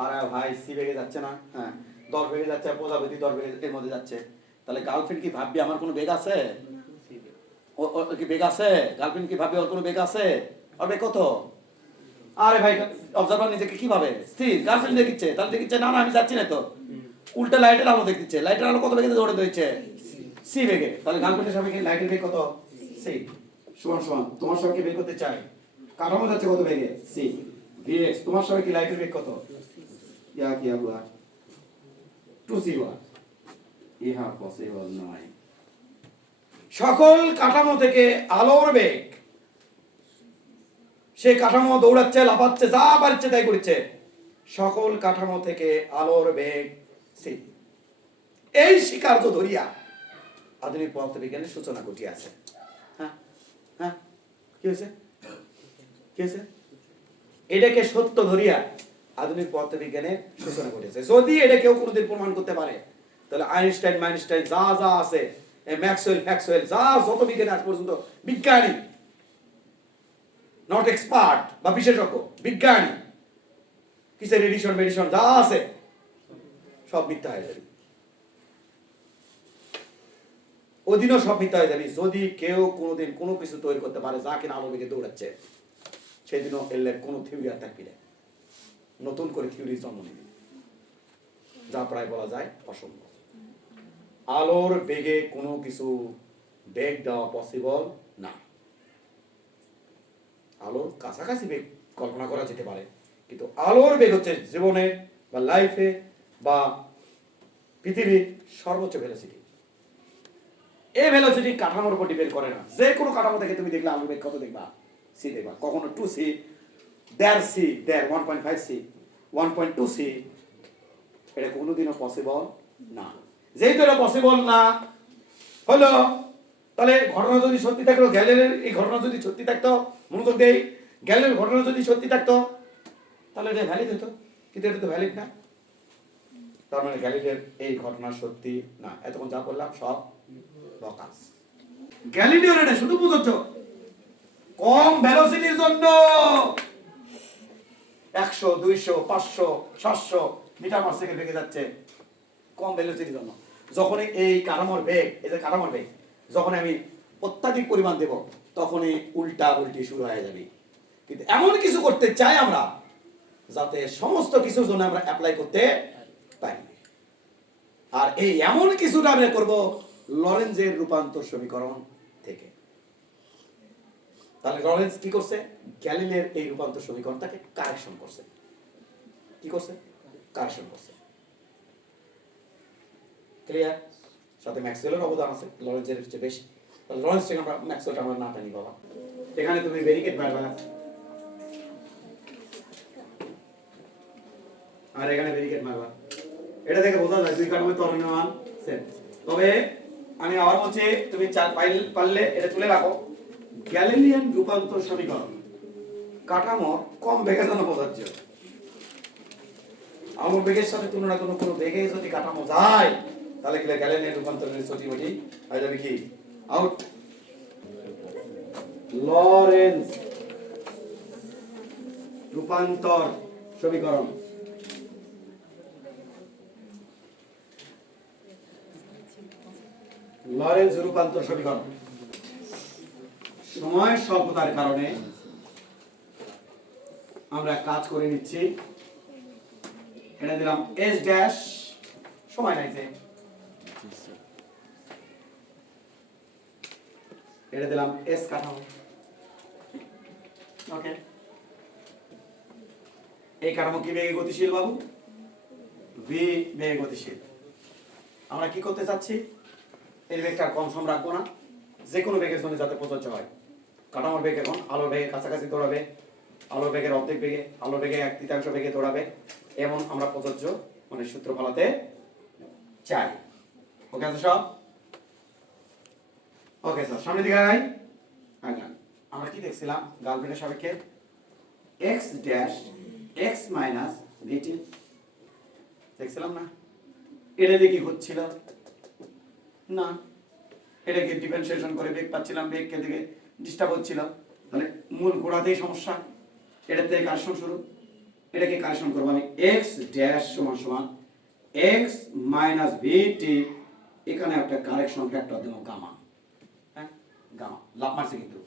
আর ভাই সি বেগে যাচ্ছে না হ্যাঁ 10 বেগে যাচ্ছে প্রজাপতি 10 বেগে এর মধ্যে যাচ্ছে তাহলে গার্লফ্রেন্ড কি ভাববে আমার কোনো বেগ আছে ওর কি বেগ আছে গার্লফ্রেন্ড কি ভাববে ওর কোনো বেগ আছে আর বেগ কত আরে ভাই অবজারভার নিজেকে কি ভাবে স্থির গার্লফ্রেন্ড দেখিচ্ছে তাহলে দেখিচ্ছে না না আমি যাচ্ছি না তো উল্টা লাইটের আলো দেখিচ্ছে লাইটের আলো কত বেগে দৌড়ে দিচ্ছে সি বেগে তাহলে গার্লফ্রেন্ডের সাথে কি লাইটের বেগ কত সি সমান সমান তোমার সঙ্গে বেগ করতে চাই কারণ যাচ্ছে কত বেগে সি vx তোমার সঙ্গে কি লাইটের বেগ কত ইয়া কি हुआ 2c हुआ ইহা পসিবল নয় সকল কাঠামো থেকে আলোর বেগ সে কাঠামো দৌড়াচ্ছে লাফাচ্ছে যা পারছে তাই করছে সকল কাঠামো থেকে আলোর বেগ সি এই স্বীকার্য ধরিয়া আধুনিক পদার্থবিজ্ঞানের সূচনা ঘটিয়াছে হ্যাঁ হ্যাঁ কি হয়েছে কি হয়েছে এটাকে সত্য ধরিয়া আধুনিক পদার্থবিজ্ঞানের সূচনা ঘটেছে যদি এটা কেউ কোনোদিন প্রমাণ করতে পারে তাহলে আইনস্টাইন মাইনস্টাইন যা যা আছে ম্যাক্সওয়েল ফ্যাক্সওয়েল যা যত বিজ্ঞান আজ পর্যন্ত বিজ্ঞানী নট এক্সপার্ট বা বিশেষজ্ঞ বিজ্ঞানী কিসের রেডিয়েশন মেডিসন যা আছে সব মিথ্যা হয়ে যাবে ওদিনও সব মিথ্যা হয়ে যাবে যদি কেউ কোনোদিন কোনো কিছু তৈরি করতে পারে যা কিনা আলো বেগে দৌড়াচ্ছে সেদিনও এলে কোনো থিওরি আর থাকবে না নতুন করে থিওরি জন্ম নেবে যা প্রায় বলা যায় অসম্ভব আলোর বেগে কোনো কিছু বেগ দেওয়া পসিবল না আলোর কাছাকাছি বেগ কল্পনা করা যেতে পারে কিন্তু আলোর বেগ হচ্ছে জীবনে বা লাইফে বা পৃথিবীর সর্বোচ্চ ভেলোসিটি এই ভেলোসিটি কাঠামোর উপর ডিপেন্ড করে না যে কোনো কাঠামো থেকে তুমি দেখলে আলোর বেগ কত দেখবা সি দেখবা কখনো 2c দেড় সি দেড় 1.5 সি 1.2 সি এটা কোনোদিনও পসিবল না যেহেতু এটা পসিবল না হলো তাহলে ঘটনা যদি সত্যি থাকতো গ্যালিলের এই ঘটনা যদি সত্যি থাকতো মনোযোগ দেই গ্যালিলের ঘটনা যদি সত্যি থাকতো তাহলে এটা ভ্যালিড হতো কিন্তু এটা তো ভ্যালিড না তার মানে গ্যালিলের এই ঘটনা সত্যি না এতক্ষণ যা বললাম সব বকাস গ্যালিলিওর এটা শুধু প্রযোজ্য কম ভেলোসিটির জন্য 100 200 500 700 মিটার পার সেকেন্ড বেগে যাচ্ছে কম ভেলোসিটির জন্য যখন এই কাঠামোর বেগ এই যে কাঠামোর বেগ যখন আমি অত্যাধিক পরিমাণ দেব তখনই উল্টা উল্টি শুরু হয়ে যাবে কিন্তু এমন কিছু করতে চাই আমরা যাতে সমস্ত কিছুর জন্য আমরা অ্যাপ্লাই করতে পারি আর এই এমন কিছুটা আমরা করব লরেঞ্জের রূপান্তর সমীকরণ থেকে তাহলে লরেঞ্জ কি করছে গ্যালিলের এই রূপান্তর সমীকরণটাকে কারেকশন করছে কি করছে কারেকশন করছে ক্লিয়ার সাথে ম্যাক্সওয়েলের অবদান আছে লরেঞ্জের চেয়ে বেশি তাহলে লরেঞ্জ থেকে আমরা ম্যাক্সওয়েলটা আমরা না টানি বাবা এখানে তুমি ব্যারিকেড মারবা আর এখানে ব্যারিকেড মারবা এটা থেকে বোঝা যায় দুই কাঠামোর ত্বরণীয় মান সেম তবে আমি আবার বলছি তুমি পারলে এটা তুলে রাখো গ্যালিলিয়ান রূপান্তর সমীকরণ কাঠামো কম বেগের জন্য প্রযোজ্য আলোর বেগের সাথে তুলনা কোনো বেগে যদি কাঠামো যায় তাহলে কি গ্যালিলিয়ান রূপান্তরের সঠিক হয়ে যাবে কি আউট লরেঞ্জ রূপান্তর সমীকরণ লরেঞ্জ রূপান্তর সমীকরণ সময় স্বল্পতার কারণে আমরা কাজ করে নিচ্ছি এটা দিলাম s ড্যাশ সময় নাই যে এটা দিলাম s কাঠামো ওকে এই কাঠামো কি বেগে গতিশীল বাবু v বেগে গতিশীল আমরা কি করতে চাচ্ছি এর বেগটা কম সম রাখবো না যে কোনো বেগের জন্য যাতে প্রযোজ্য হয় কাঠামোর বেগ এখন আলোর বেগের কাছাকাছি দৌড়াবে আলোর বেগের অর্ধেক বেগে আলোর বেগে 1/3 বেগে দৌড়াবে এমন আমরা প্রযোজ্য মানে সূত্র ফলাতে চাই ওকে আছে সব ওকে স্যার, সামনের দিকে আগাই। আগান। আমরা কি দেখছিলাম গার্লফ্রেন্ডের সাপেক্ষে x ড্যাশ x মাইনাস ভিটি দেখছিলাম না? এটা দিয়ে কি হচ্ছিল না, এটাকে ডিফারেন্সিয়েশন করে বেগ পাচ্ছিলাম, বেগকে দিকে ডিস্টার্ব হচ্ছিল, তাহলে মূল গোড়াতেই সমস্যা। এটা থেকে কারেকশন শুরু, এটাকে কারেকশন করবো আমি x ড্যাশ সমান সমান x মাইনাস ভিটি, এখানে একটা কারেকশন ফ্যাক্টর দেবো গামা। হ্যাঁ, গামা লাভ মারছে কিন্তু,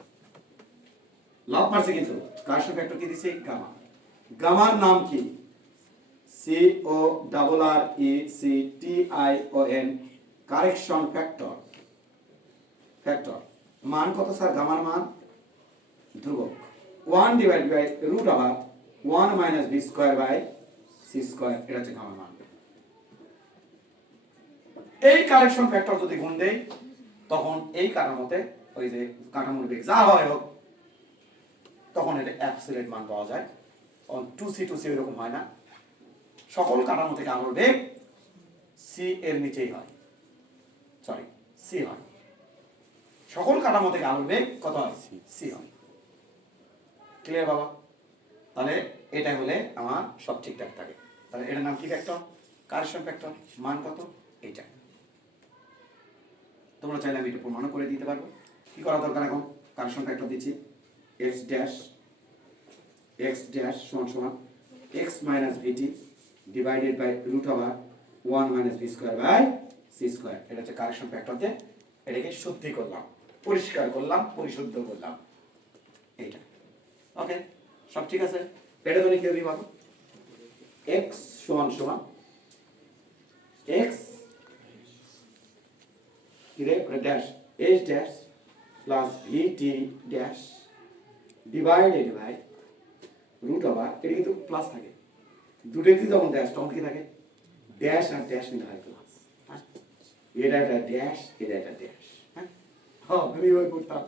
লাভ মারছে কিন্তু কারেকশন ফ্যাক্টর কি দিছে গামা। গামার নাম কি? C O double R E C T I O N, correction factor. Factor মান কত স্যার? গামার মান ধ্রুবক 1 divide by root over 1 minus b square by c square, এটা হচ্ছে গামার মান। এই কারেকশন ফ্যাক্টর যদি গুণ দেই তখন এই কাঠামোতে ওই যে কাঠামোর বেগ যা হয় হোক তখন এটা অ্যাবসলিউট মান পাওয়া যায়। অন 2c 2c এরকম হয় না, সকল কাঠামো থেকে আলোর বেগ সি এর নিচেই হয়, সরি সি হয়। সকল কাঠামো থেকে আলোর বেগ কত হয়? সি হয়। ক্লিয়ার বাবা? তাহলে এটা হলে আমার সব ঠিকঠাক থাকে। তাহলে এটার নাম কি ফ্যাক্টর? Correction factor. মান কত? এইটা। তোমরা চাইলে আমি এটা প্রমাণ করে দিতে পারবো। কি করা দরকার এখন? কারেকশন ফ্যাক্টর দিচ্ছি x ড্যাশ সমান সমান x minus v t divided by root over 1 minus v square by c square, এটা হচ্ছে কারেকশন ফ্যাক্টর দিয়ে এটাকে শুদ্ধি করলাম, পরিষ্কার করলাম, পরিশুদ্ধ করলাম, এইটা। ওকে, সব ঠিক আছে? এটা তুমি কি হবে বলো? x সমান সমান x dash h dash plus v t dash divided by root over, এটা কিন্তু প্লাস থাকে, দুটোতে যখন ড্যাশ তখন কি থাকে? ড্যাশ আর ড্যাশ মিলে হয় প্লাস। এটা একটা ড্যাশ, এটা একটা ড্যাশ। হ্যাঁ, আমি ওই করতাম,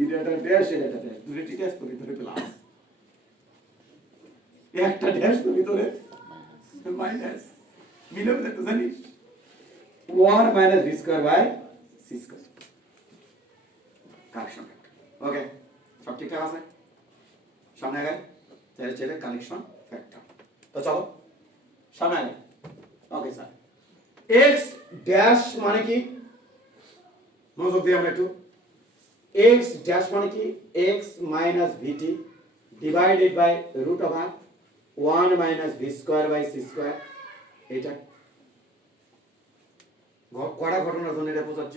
এটা একটা ড্যাশ, এটা একটা ড্যাশ, দুটোটি ড্যাশ তো ভিতরে প্লাস, একটা ড্যাশ তো ভিতরে মাইনাস, মিলে বুঝে তো জানিস 1 minus v square by c square, correction factor. Okay, সব ঠিকঠাক আছে? সামনে আগে চাইলে কানেকশন ফ্যাক্টর। তো চলো সামনে আগে। ওকে স্যার, x ড্যাশ মানে কি? মনোযোগ দিয়ে আমরা একটু। x ড্যাশ মানে কি? x minus v t divided by root over 1 minus v square by c square, এটা কয়টা ঘটনার জন্য এটা বোঝাচ্ছ?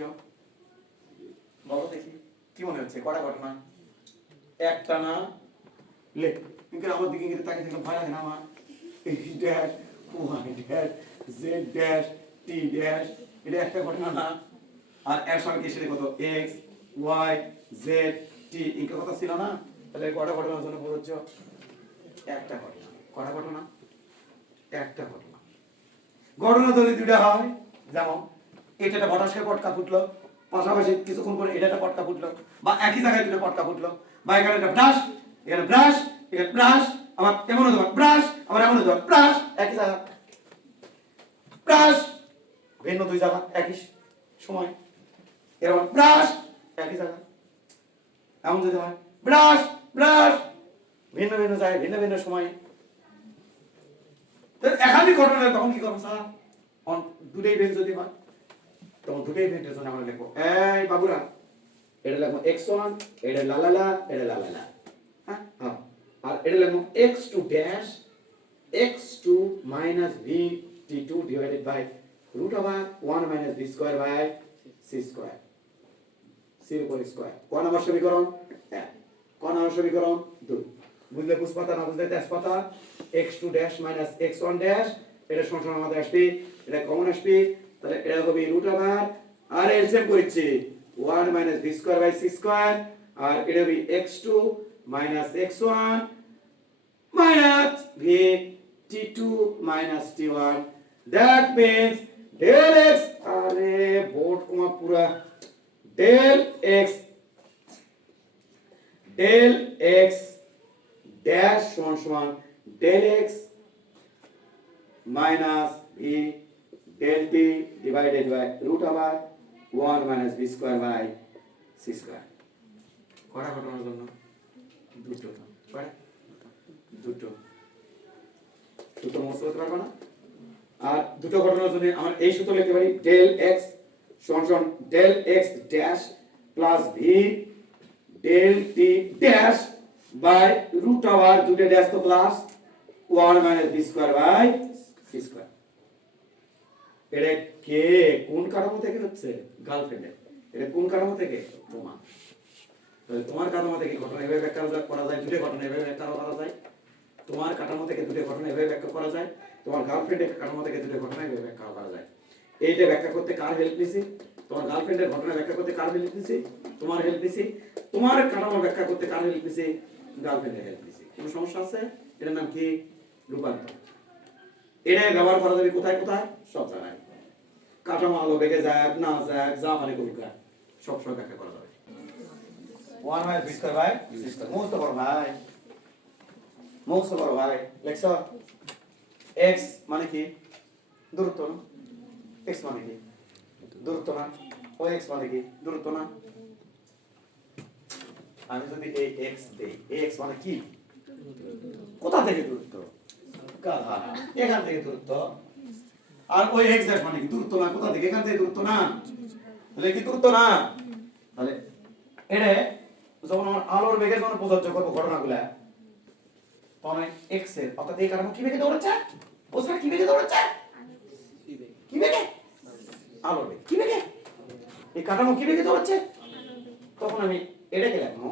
বলো দেখি, কি মনে হচ্ছে কয়টা ঘটনা? একটা না লেখ, কিন্তু আমার দিকে কিন্তু তাকিয়ে দেখলাম ভয় লাগে না আমার? x dash y dash z dash t dash, এটা একটা ঘটনা না? আর এর সঙ্গে কি সেটা কত? x y z t এই কথা ছিল না? তাহলে কয়টা ঘটনার জন্য বোঝাচ্ছ? একটা ঘটনা। কয়টা ঘটনা? একটা ঘটনা। ঘটনা যদি দুটা হয়, যেমন এটা একটা হঠাৎ করে পটকা ফুটলো, পাশাপাশি কিছুক্ষণ পরে এটা একটা পটকা ফুটলো, বা একই জায়গায় দুটো পটকা ফুটলো, বা এখানে একটা ব্রাশ, এখানে ব্রাশ, এখানে ব্রাশ, আবার এমন হতে পারে ব্রাশ, আবার এমন হতে পারে ব্রাশ, একই জায়গা ব্রাশ, ভিন্ন দুই জায়গা একই সময়, এরকম ব্রাশ একই জায়গা, এমন যদি হয় ব্রাশ ব্রাশ ভিন্ন ভিন্ন জায়গায় ভিন্ন ভিন্ন সময়ে, একাধিক ঘটনা তখন কি করবো স্যার? দুটোই ইভেন্ট যদি হয় তখন দুটোই ইভেন্টের জন্য আমরা লিখবো, এই বাবুরা এটা লিখবো x1, এটা লালালা, এটা লালালা, হ্যাঁ, আর এটা লিখবো x2 dash x2 minus vt2 divided by root over 1 minus v square by c square, c এর উপর স্কয়ার। কোন নাম্বার সমীকরণ? 1। কোন নাম্বার সমীকরণ? 2। বুঝলে বুঝপাতা, না বুঝলে তেজপাতা। x2 dash minus x1 dash, এটা সমান আমাদের আসবে, এটা কমন আসবে, তাহলে এটা হবে রুট ওভার, আর এলসিএম করেছি 1 minus v square by c square, আর এটা হবে x2 minus x1 minus v t2 minus t1, that means del x, अरे बोर्ड को पूरा del x dash समान del x minus v del t divided by root over 1 minus v square by c square. কটা ঘটনার জন্য? দুটো। কটা? দুটো। সূত্র মুখস্থ করতে পারবো না? আর দুটো ঘটনার জন্য আমার এই সূত্র লিখতে পারি ডেল এক্স সমান সমান del x dash plus v del t dash by root over দুটো ড্যাশ তো plus 1 minus v square by c square. এটা কে কোন কাঠামো থেকে হচ্ছে? গার্লফ্রেন্ডের। এটা কোন কাঠামো থেকে? তোমার। তাহলে তোমার কাঠামো থেকে ঘটনা এভাবে ব্যাখ্যা করা যায়, দুটো ঘটনা এভাবে ব্যাখ্যা করা যায়। তোমার কাঠামো থেকে দুটো ঘটনা এভাবে ব্যাখ্যা করা যায়, তোমার গার্লফ্রেন্ডের কাঠামো থেকে দুটো ঘটনা এভাবে ব্যাখ্যা করা যায়। এইটা ব্যাখ্যা করতে কার হেল্প নিছি? তোমার গার্লফ্রেন্ডের ঘটনা ব্যাখ্যা করতে কার হেল্প নিছি? তোমার হেল্প নিছি। তোমার কাঠামো ব্যাখ্যা করতে কার হেল্প নিছি? গার্লফ্রেন্ডের হেল্প নিছি। কোনো সমস্যা আছে? এটার নাম কি? রূপান্তর। এটা ব্যবহার করা যাবে কোথায় কোথায়? সব জায়গায়। কাঠামো আলো বেগে যায় না যায় যা মানে কবিকা সব সময় ব্যাখ্যা করা যাবে। 1 minus v square by c square. মুখস্থ করো ভাই, মুখস্থ করো ভাই। লেখছো x মানে কি? দূরত্ব না? x মানে কি? দূরত্ব না? ও x মানে কি? দূরত্ব না? আমি যদি এই x দেই, এই x মানে কি? কোথা থেকে দূরত্ব? গাধা, এখান থেকে দূরত্ব। আর ওই x ড্যাশ মানে কি? দূরত্ব না? কোথা থেকে? এখান থেকে দূরত্ব না? তাহলে কি দূরত্ব না? তাহলে এটা যখন আমরা আলোর বেগে যখন প্রযোজ্য করব ঘটনাগুলা, তখন x এর অর্থাৎ এই কাঠামো কি বেগে দৌড়াচ্ছে? ও স্যার কি বেগে দৌড়াচ্ছে? কি বেগে? আলোর বেগে। কি বেগে? এই কাঠামো কি বেগে দৌড়াচ্ছে? তখন আমি এটাকে লিখবো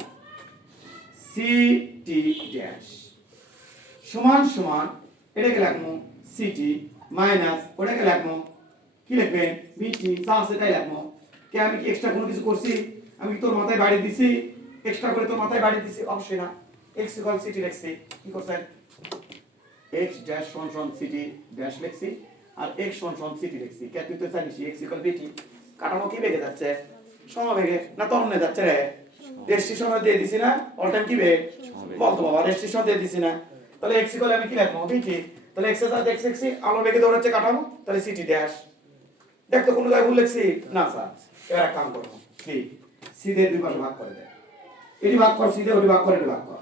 সি টি ড্যাশ সমান সমান এটাকে লিখবো সি টি মাইনাস ওটাকে লিখবো কি লিখবেন? B t. যা আছে তাই লিখবো। কে আমি কি এক্সট্রা কোনো কিছু করছি? আমি কি তোর মাথায় বাড়ি দিছি? এক্সট্রা করে তোর মাথায় বাড়ি দিছি? অবশ্যই না। x ইকুয়াল সিটি লিখছি। কি করছেন? x ড্যাশ সমান সমান সিটি ড্যাশ লিখছি আর x সমান সমান সিটি লিখছি। কে তুই তো জানিস x ইকুয়াল বিটি। কাঠামো কি বেগে যাচ্ছে? সমবেগে না তরণে যাচ্ছে রে? রেস্ট্রিকশন দিয়ে দিছি না? অল টাইম কি বেগ? বল তো বাবা, রেস্ট্রিকশন দিয়ে দিছি না? তাহলে x ইকুয়াল আমি কি লিখবো? বিটি। তাহলে x এর সাথে x লিখছি, আলো বেগে দৌড়াচ্ছে কাঠামো, তাহলে সিটি ড্যাশ। দেখ তো কোনো জায়গায় ভুল লিখছি? না স্যার। এবার এক কাম করবো কি, সি দিয়ে দুই পাশে ভাগ করে দেয়। এটি ভাগ কর, সি দিয়ে ওটি ভাগ করে এটি ভাগ কর।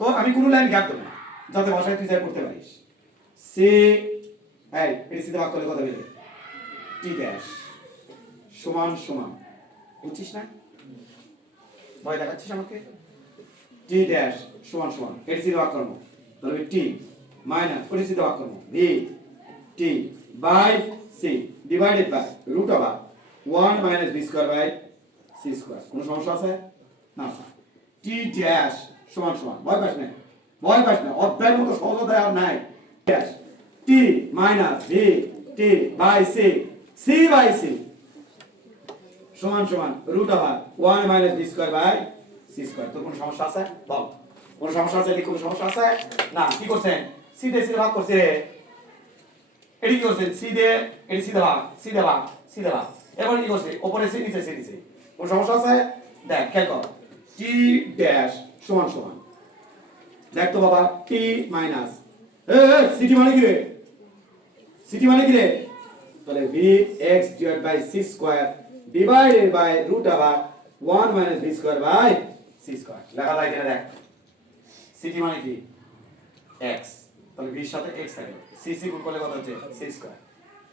তো আমি কোনো লাইন গ্যাপ দেবো না, যাতে ভাষায় তুই যাই করতে পারিস। সি এই এটি সিধা ভাগ করলে কত বেরোবে? টি ড্যাশ সমান সমান, বুঝছিস না? ভয় দেখাচ্ছিস আমাকে? টি ড্যাশ সমান সমান এটি সিধা ভাগ করবো, তাহলে টি মাইনাস ওটি সিধা ভাগ করবো v t by c divided by root over 1 minus v square by c square. কোনো সমস্যা আছে? না স্যার। টি ড্যাশ সমান সমান, ভয় পাস না, ভয় পাস না, অধ্যায়ের মতো সহজ অধ্যায় আর নাই। Dash t minus v t by c c by c সমান সমান root over 1 minus v square by c square. তো কোনো সমস্যা আছে? বল, কোনো সমস্যা আছে? কোনো সমস্যা আছে? না। কি করছেন? সি দিয়ে সি ভাগ করছে। এটি কি করছেন? সি দিয়ে এটি সিধা ভাগ, সিধা ভাগ, সিধা ভাগ। এবার কি করছে? উপরে সি নিচে সি দিছে। কোনো সমস্যা আছে? দেখ খেয়াল কর। টি ড্যাশ সমান সমান, দেখ তো বাবা, টি মাইনাস সিটি মানে কি রে? সিটি মানে কি রে? তাহলে v x divide by c square divided by root over 1 minus v square by c square. লেখা যায় কিনা দেখ। সিটি মানে কি? এক্স, তাহলে ভি এর সাথে এক্স থাকে, সি সি গুণ করলে কত হচ্ছে? C square.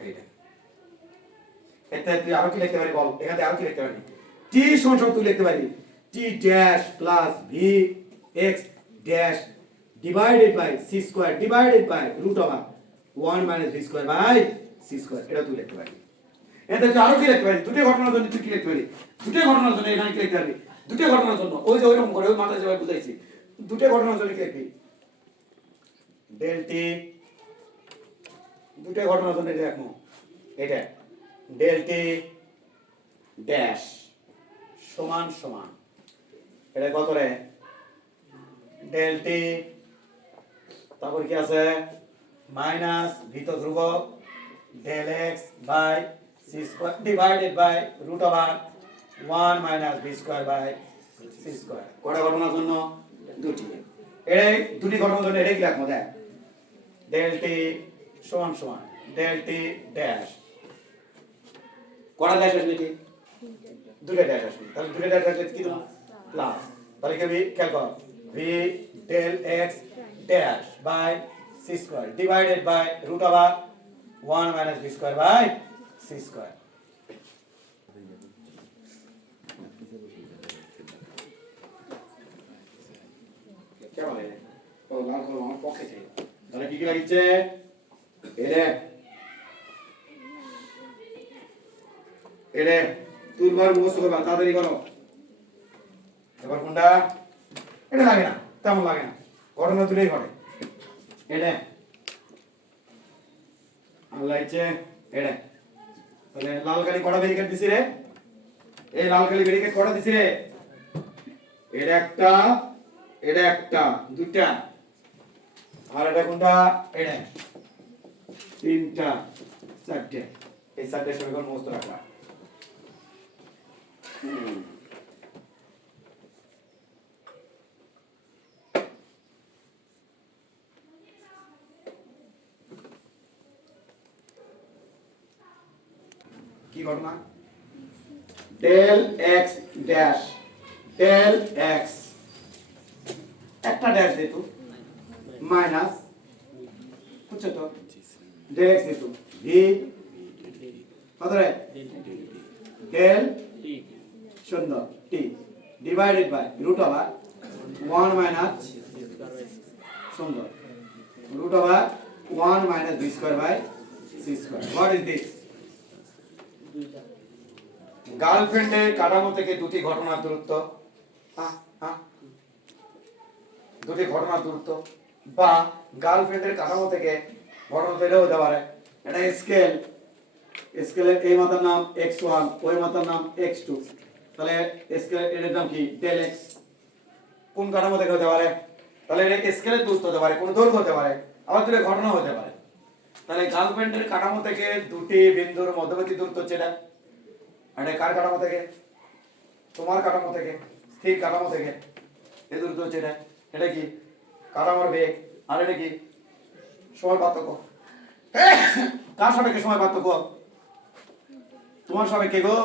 এইটা এটা তুই আরো কি লিখতে পারি বল? এখানে আরো কি লিখতে পারি? টি সমান সমান তুই লিখতে পারি t dash plus v x dash divided by c square divided by root over 1 minus v square by c square. এটা তুই লিখতে পারি। এতে তুই আরো কি লিখতে পারি? দুটো ঘটনার জন্য তুই কি লিখতে পারি? দুটো ঘটনার জন্য এখানে কি লিখতে পারি? দুটো ঘটনার জন্য ওই যে ওইরকম করে ওই মাথায় যেভাবে বুঝাইছি, দুটো ঘটনার জন্য কি লিখবি? ডেল টি, দুটো ঘটনার জন্য এটা দেখো, এটা ডেল টি ড্যাশ সমান সমান, এটা কত রে? ডেল টি, তারপর কি আছে? মাইনাস ভি তো ধ্রুবক del x by c square divided by root over 1 minus v square by c square. কটা ঘটনার জন্য? দুটি। এই দুটি ঘটনার জন্য এটা কি লিখবো? দেখ ডেল টি সমান সমান ডেল টি ড্যাশ, কটা ড্যাশ আসলে কি? দুটো ড্যাশ আসবে, তাহলে দুটো ড্যাশ আসলে কি দেবো প্লাস, তাহলে কি হবে খেয়াল কর v del x dash by c square divided by root over 1 minus b square by c square. কেমন রে ও লাল কলম আমার পকেটে, তাহলে কি কি লাগিছে এরে এরে তুলবার মুখস্থ করবা তাড়াতাড়ি করো। এবার কোনটা এটা লাগে না, তেমন লাগে না, ঘটনা তুলেই ঘটে। এটা আর লাগছে এটা, তাহলে লাল কালি কটা ব্যারিকেড দিছি রে, এই লাল কালি ব্যারিকেড কটা দিছি রে, এটা একটা দুইটা, আর এটা কোনটা এটা তিনটা চারটে, এই চারটে সমীকরণ মুখস্থ রাখবা। কি ঘটনা del x dash del x একটা ড্যাশ দিত মাইনাস বুঝছো তো ডেল এক্স দিত ভি কত রে ডেল সুন্দর t divided by root over 1 minus সুন্দর root over 1 minus b square by c square. What is this? গার্লফ্রেন্ডের কাঠামো থেকে দুটি ঘটনার দূরত্ব, দুটি ঘটনার দূরত্ব, বা গার্লফ্রেন্ডের কাঠামো থেকে ঘটনা তৈরিও হতে পারে। এটা স্কেল, স্কেলের এই মাথার নাম x1 ওই মাথার নাম x2, তাহলে স্কেলের এর নাম কি ডেল x। কোন কাঠামো থেকে হতে পারে? তাহলে এটা স্কেলের দূরত্ব হতে পারে, কোন দৈর্ঘ্য হতে পারে, আবার দুটো ঘটনা হতে পারে। তাহলে গার্লফ্রেন্ডের কাঠামো থেকে দুটি বিন্দুর মধ্যবর্তী দূরত্ব হচ্ছে এটা, এটা কার কাঠামো থেকে? তোমার কাঠামো থেকে, স্থির কাঠামো থেকে এই দূরত্ব হচ্ছে এটা। এটা কি কাঠামোর বেগ, আর এটা কি সময় পার্থক্য। কার সাপেক্ষে সময় পার্থক্য? তোমার সাপেক্ষে গো।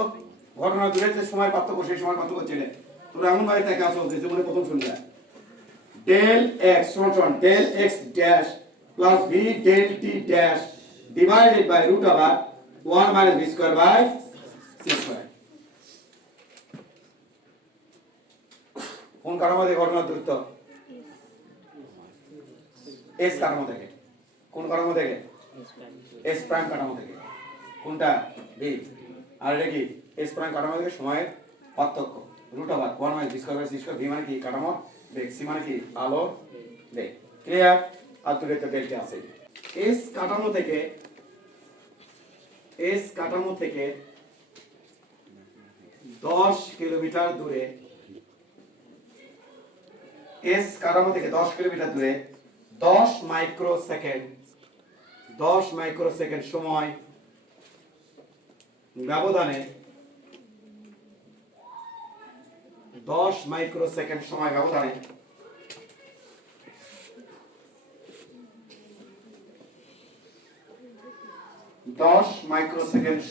ঘটনা দূরের যে সময় পার্থক্য, সেই সময় পার্থক্য হচ্ছে এটা। তোমরা এমন ভাবে তাকে আসো যে জীবনে প্রথম শুনলে ডেল এক্স সমান del x dash plus v del t dash divided by root over 1 minus b square by c square. কোন কাঠামো থেকে ঘটনার দূরত্ব? এস কাঠামো থেকে। কোন কাঠামো থেকে? এস প্রাইম কাঠামো থেকে। কোনটা? বি। আর এটা কি এস প্রাইম কাঠামো থেকে সময়ের পার্থক্য root over 1 minus b square by c square. B মানে কি কাঠামো বেগ, সি মানে কি আলো বেগ। ক্লিয়ার? আর দুটোতে বেগটা আছে। এস কাঠামো থেকে, এস কাঠামো থেকে 10 কিলোমিটার দূরে, এস কাঠামো থেকে 10 কিলোমিটার দূরে 10 মাইক্রোসেকেন্ড সময় ব্যবধানে 10 মাইক্রোসেকেন্ড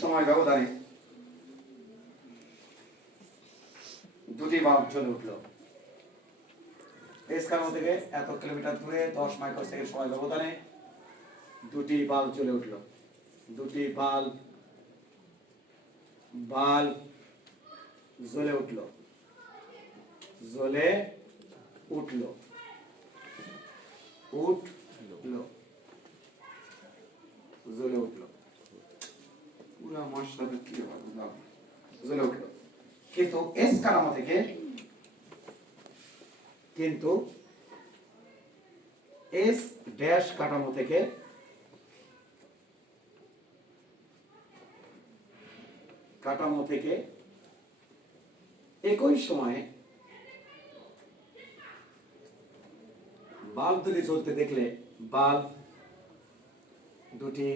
সময় ব্যবধানে দুটি বাল্ব জ্বলে উঠল। এস কাঠামো থেকে এত কিলোমিটার দূরে 10 মাইক্রোসেকেন্ড সময় ব্যবধানে দুটি বাল্ব জ্বলে উঠল। দুটি বাল্ব জ্বলে উঠল, জ্বলে উঠল, জ্বলে উঠল, পুরো আমার সাথে কি হবে না, জ্বলে উঠল। কিন্তু এস কাঠামো থেকে, কিন্তু এস ড্যাশ কাঠামো থেকে একই সময়ে বাল্ব দুটি জ্বলতে দেখলে, বাল্ব দুটি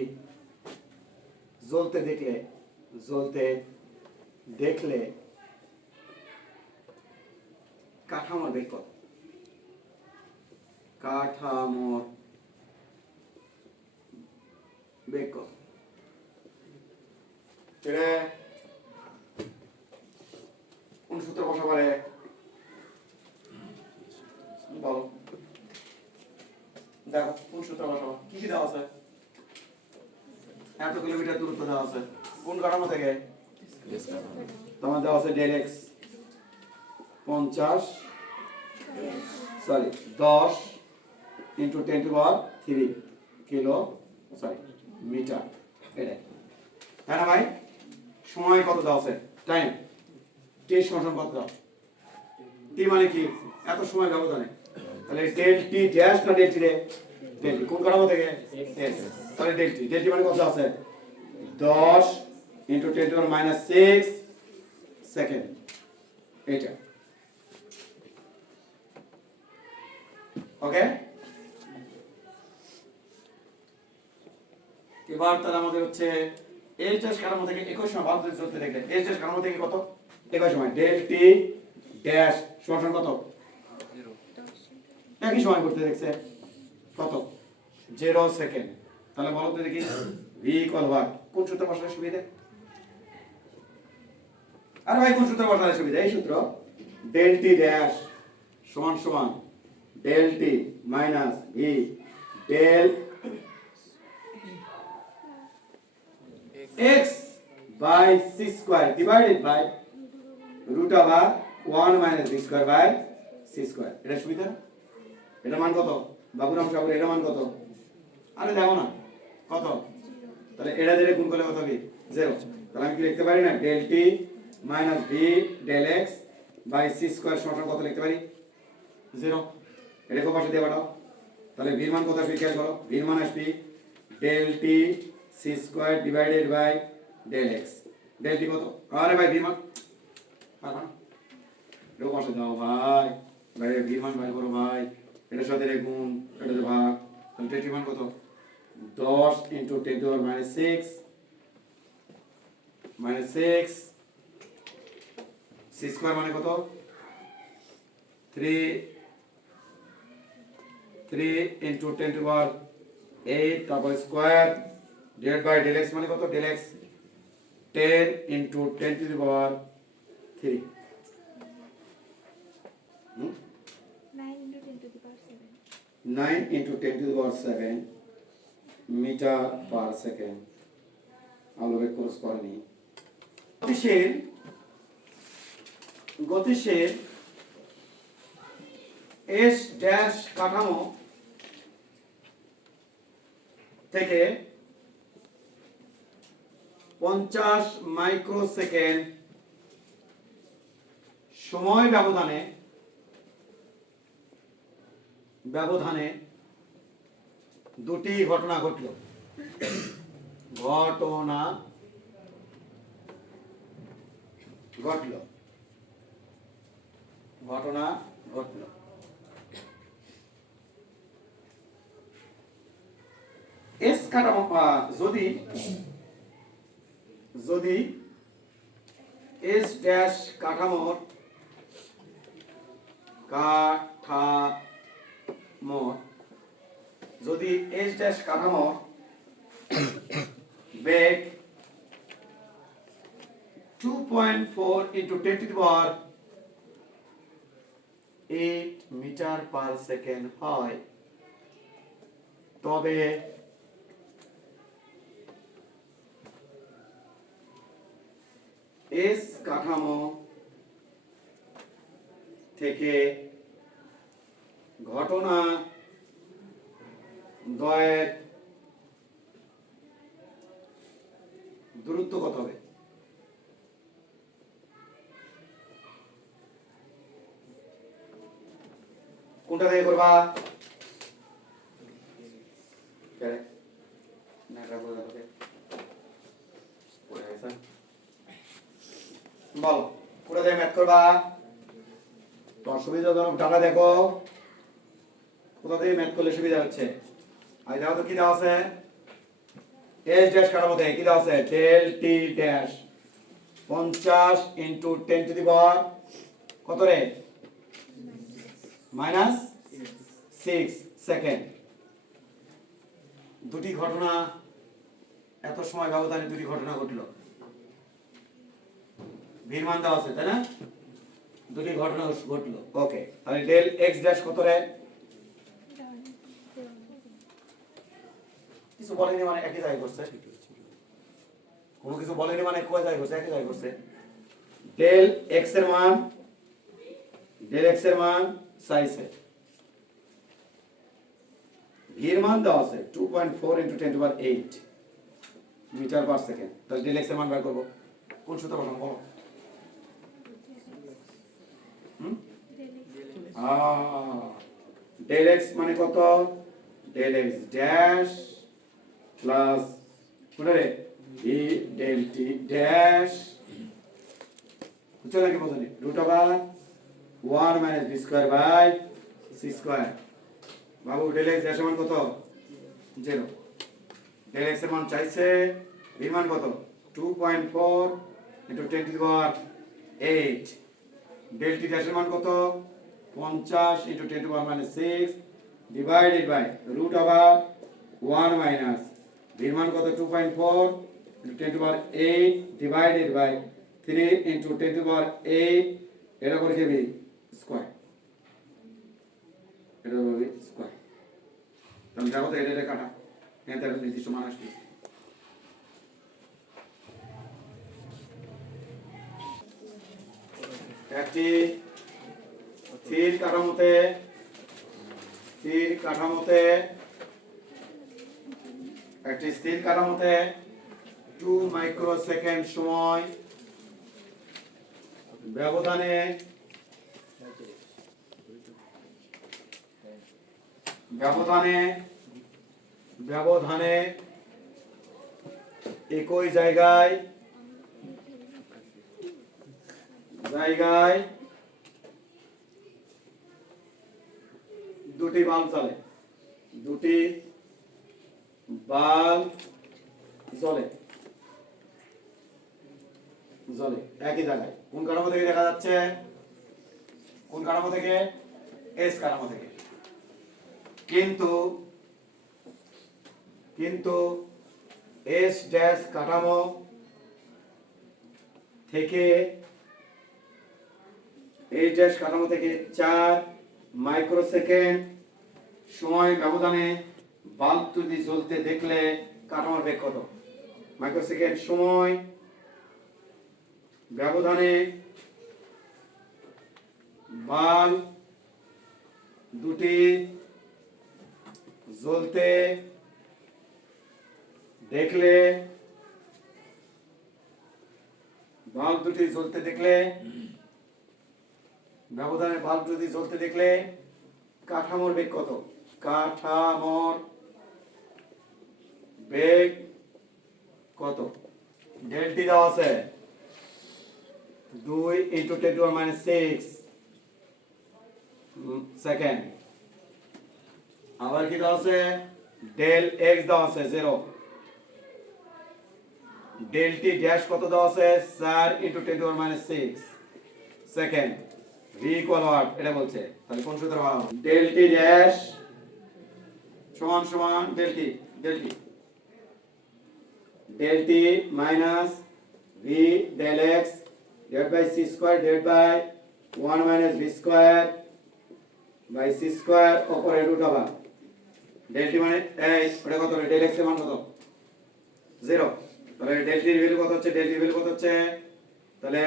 জ্বলতে দেখলে কাঠামোর বেগ কত? কাঠামোর বেগ কত? কি কি দেওয়া আছে? এত কিলোমিটার দূরত্ব দেওয়া আছে কোন কাঠামো থেকে? তোমার দেওয়া আছে del x 50 sorry 10 into 10⁻³ kilometre. এটা তাই না ভাই? সময় কত দেওয়া আছে? টাইম টি সমান কত দাও? টি মানে কি? এত সময় ব্যবধানে। তাহলে ডেল টি ড্যাশ না ডেল টি রে? ডেল টি কোন কাঠামো থেকে? এক্স। তাহলে ডেল টি মানে কত আছে? 10 ইন্টু 10⁻⁶ সেকেন্ড। এটা ওকে। এবার তাহলে আমাদের হচ্ছে এইচ ড্যাশ কাঠামো থেকে একই সময় বাদ দিয়ে চলতে দেখলে এইচ ড্যাশ কাঠামো থেকে কত? একই সময় ডেল টি ড্যাশ সমান কত? 0 একই সময় করতে দেখছে কত? 0 সেকেন্ড। তাহলে বলো তো দেখি ভি ইকুয়াল হোয়াট? কোন সূত্র বসালে সুবিধা? আরে ভাই কোন সূত্র বসালে সুবিধা? এই সূত্র ডেল টি ড্যাশ সমান সমান del t minus v del x by c square divided by root over 1 minus b square by c square। এটা সুবিধা? এটা মান কত বাবুরাম সাগর? এটা মান কত? আরে দেখো না কত? তাহলে এটা দিয়ে গুণ করলে কত হবে? 0। তাহলে আমি কি লিখতে পারি না del t minus v del x by c square সমান কত লিখতে পারি? 0। এটা কোন পাশে দিয়ে পাঠাও। তাহলে ভি এর মান কত আসবে খেয়াল করো। ভি এর মান আসবে del t c square divided by del x. Del t কত? আরে ভাই ভি এর মান পারবা না? এটা পাশে দাও ভাই। ভাই ভি এর মান বের করো ভাই। এটার সাথে এর গুণ, এটাতে ভাগ। তাহলে ডেল টি মান কত? 10 ইনটু 10⁻⁶ -6 সি স্কয়ার মানে কত? 3 ইনটু 10⁻⁸ তারপর square divide by del x মানে কত? Del x 10 into 10⁻³ 9 into 10⁻⁷ metre per second. আলোকে ক্রস করেনি। গতিশীল এস ড্যাশ কাঠামো থেকে 50 মাইক্রোসেকেন্ড সময় ব্যবধানে দুটি ঘটনা ঘটল। এস কাঠামো যদি এস ড্যাশ কাঠামোর বেগ 2.4 ইনটু 10⁸ মিটার পার সেকেন্ড হয়, তবে এস কাঠামো থেকে ঘটনা দ্বয়ের দূরত্ব কত হবে? কোনটা দিয়ে করবা? বলো কোনটা দিয়ে ম্যাথ করবা? তোমার সুবিধাজনক ডাটা দেখো কোথা থেকে ম্যাথ করলে সুবিধা হচ্ছে। আর দেখো তো কি দেওয়া আছে? এস ড্যাশ কাঠামো থেকে কি দেওয়া আছে? ডেল টি ড্যাশ 50 ইনটু 10⁻⁷ কত রে? -6 সেকেন্ড। দুটি ঘটনা এত সময় ব্যবধানে দুটি ঘটনা ঘটলো। ভির মান দেওয়া আছে তাই না? দুটি ঘটনা ঘটলো। ওকে, তাহলে ডেল এক্স ড্যাশ কত রে? কিছু বলেনি মানে একই জায়গায় করছে, কোনো কিছু বলেনি মানে কয় জায়গায় করছে, একই জায়গায় করছে। ডেল এক্স এর মান, ডেল এক্স এর মান চাইছে, ভির মান দেওয়া আছে 2.4 × 10⁸ মিটার পার সেকেন্ড। তাহলে ডেল এক্স এর মান বের করব, কোন সূত্র বসাবো বলো? ডেল এক্স মানে কত? ডেল এক্স ড্যাশ প্লাস কোনরে ভি ডেল টি ড্যাশ, বুঝছো নাকি বোঝনি? √1 - v square by c square. বাবু ডেল এক্স ড্যাশ এর মান কত? 0। ডেল এক্স এর মান চাইছে, ভি মান কত? 2.4 × 10⁸। ডেল টি ড্যাশ এর মান কত? 50 × 10⁻⁶ ডিভাইডেড বাই √1 মাইনাস ভির মান কত? 2.4 × 10⁸ ডিভাইডেড বাই 3 × 10⁸, এটা করে দেবে স্কয়ার, এটা হবে স্কয়ার। তাহলে দেখো তো এটা কাটা, এখানে একটা নির্দিষ্ট মান আসবে। একটি স্থির কাঠামোতে, একটি স্থির কাঠামোতে 2 মাইক্রোসেকেন্ড সময় ব্যবধানে একই জায়গায় দুটি বাল্ব জ্বলে, একই জায়গায়। কোন কাঠামো থেকে দেখা যাচ্ছে? কোন কাঠামো থেকে? এস কাঠামো থেকে। কিন্তু এস ড্যাশ কাঠামো থেকে, এইচ ড্যাশ কাঠামো থেকে 4 মাইক্রোসেকেন্ড সময় ব্যবধানে বাল্ব দুটি জ্বলতে দেখলে কাঠামোর বেগ কত? মাইক্রোসেকেন্ড সময় ব্যবধানে বাল্ব দুটি জ্বলতে দেখলে ব্যবধানে বাল্ব দুটি জ্বলতে দেখলে কাঠামোর বেগ কত? কাঠামোর বেগ কত? ডেল টি দেওয়া আছে 2 × 10⁻⁶ সেকেন্ড। আবার কি দেওয়া আছে? ডেল এক্স দেওয়া আছে 0। ডেল টি ড্যাশ কত দেওয়া আছে? 4 × 10⁻⁶ সেকেন্ড। ভি ইকুয়াল হোয়াট এটা বলছে, তাহলে কোন সূত্র পাবো? ডেল টি ড্যাশ সমান del t minus v del x divide by c square divide by 1 - v square by c square উপরে √1। ডেল টি মানে এই ওটা কত? ডেল এক্স এর মান কত? 0। তাহলে ডেল টির ভ্যালু কত হচ্ছে? তাহলে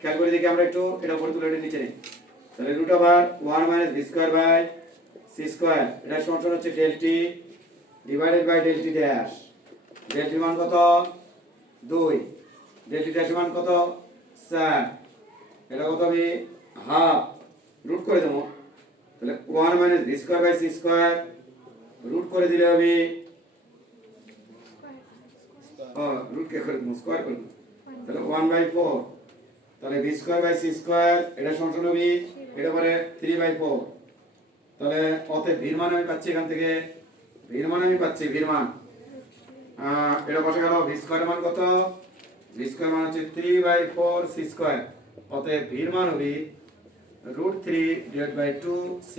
খেয়াল করে দেখি আমরা একটু, এটা উপরে তুলে এটা নিচে নেই। তাহলে √1 - v square by c square, এটা সমান হচ্ছে del t divided by del t dash. Del t মান কত? 2। ডেল টি ড্যাশ মান কত? 4। এটা কত হবে? হাফ, রুট করে দেবো। তাহলে 1 - v square by c square, root করে দিলে হবে রুট কে করে দেবো, স্কয়ার করে দেবো। তাহলে 1/4। তাহলে v square by c square, এটা সমান হবে এটা পরে 3/4। তাহলে অতএব ভির মান আমি পাচ্ছি এখান থেকে, ভির মান এটা বসে গেল। ভি স্কয়ার মান কত? ভি স্কয়ার মান হচ্ছে 3/4 c স্কয়ার। অতএব ভির মান হবে √3 / 2 c।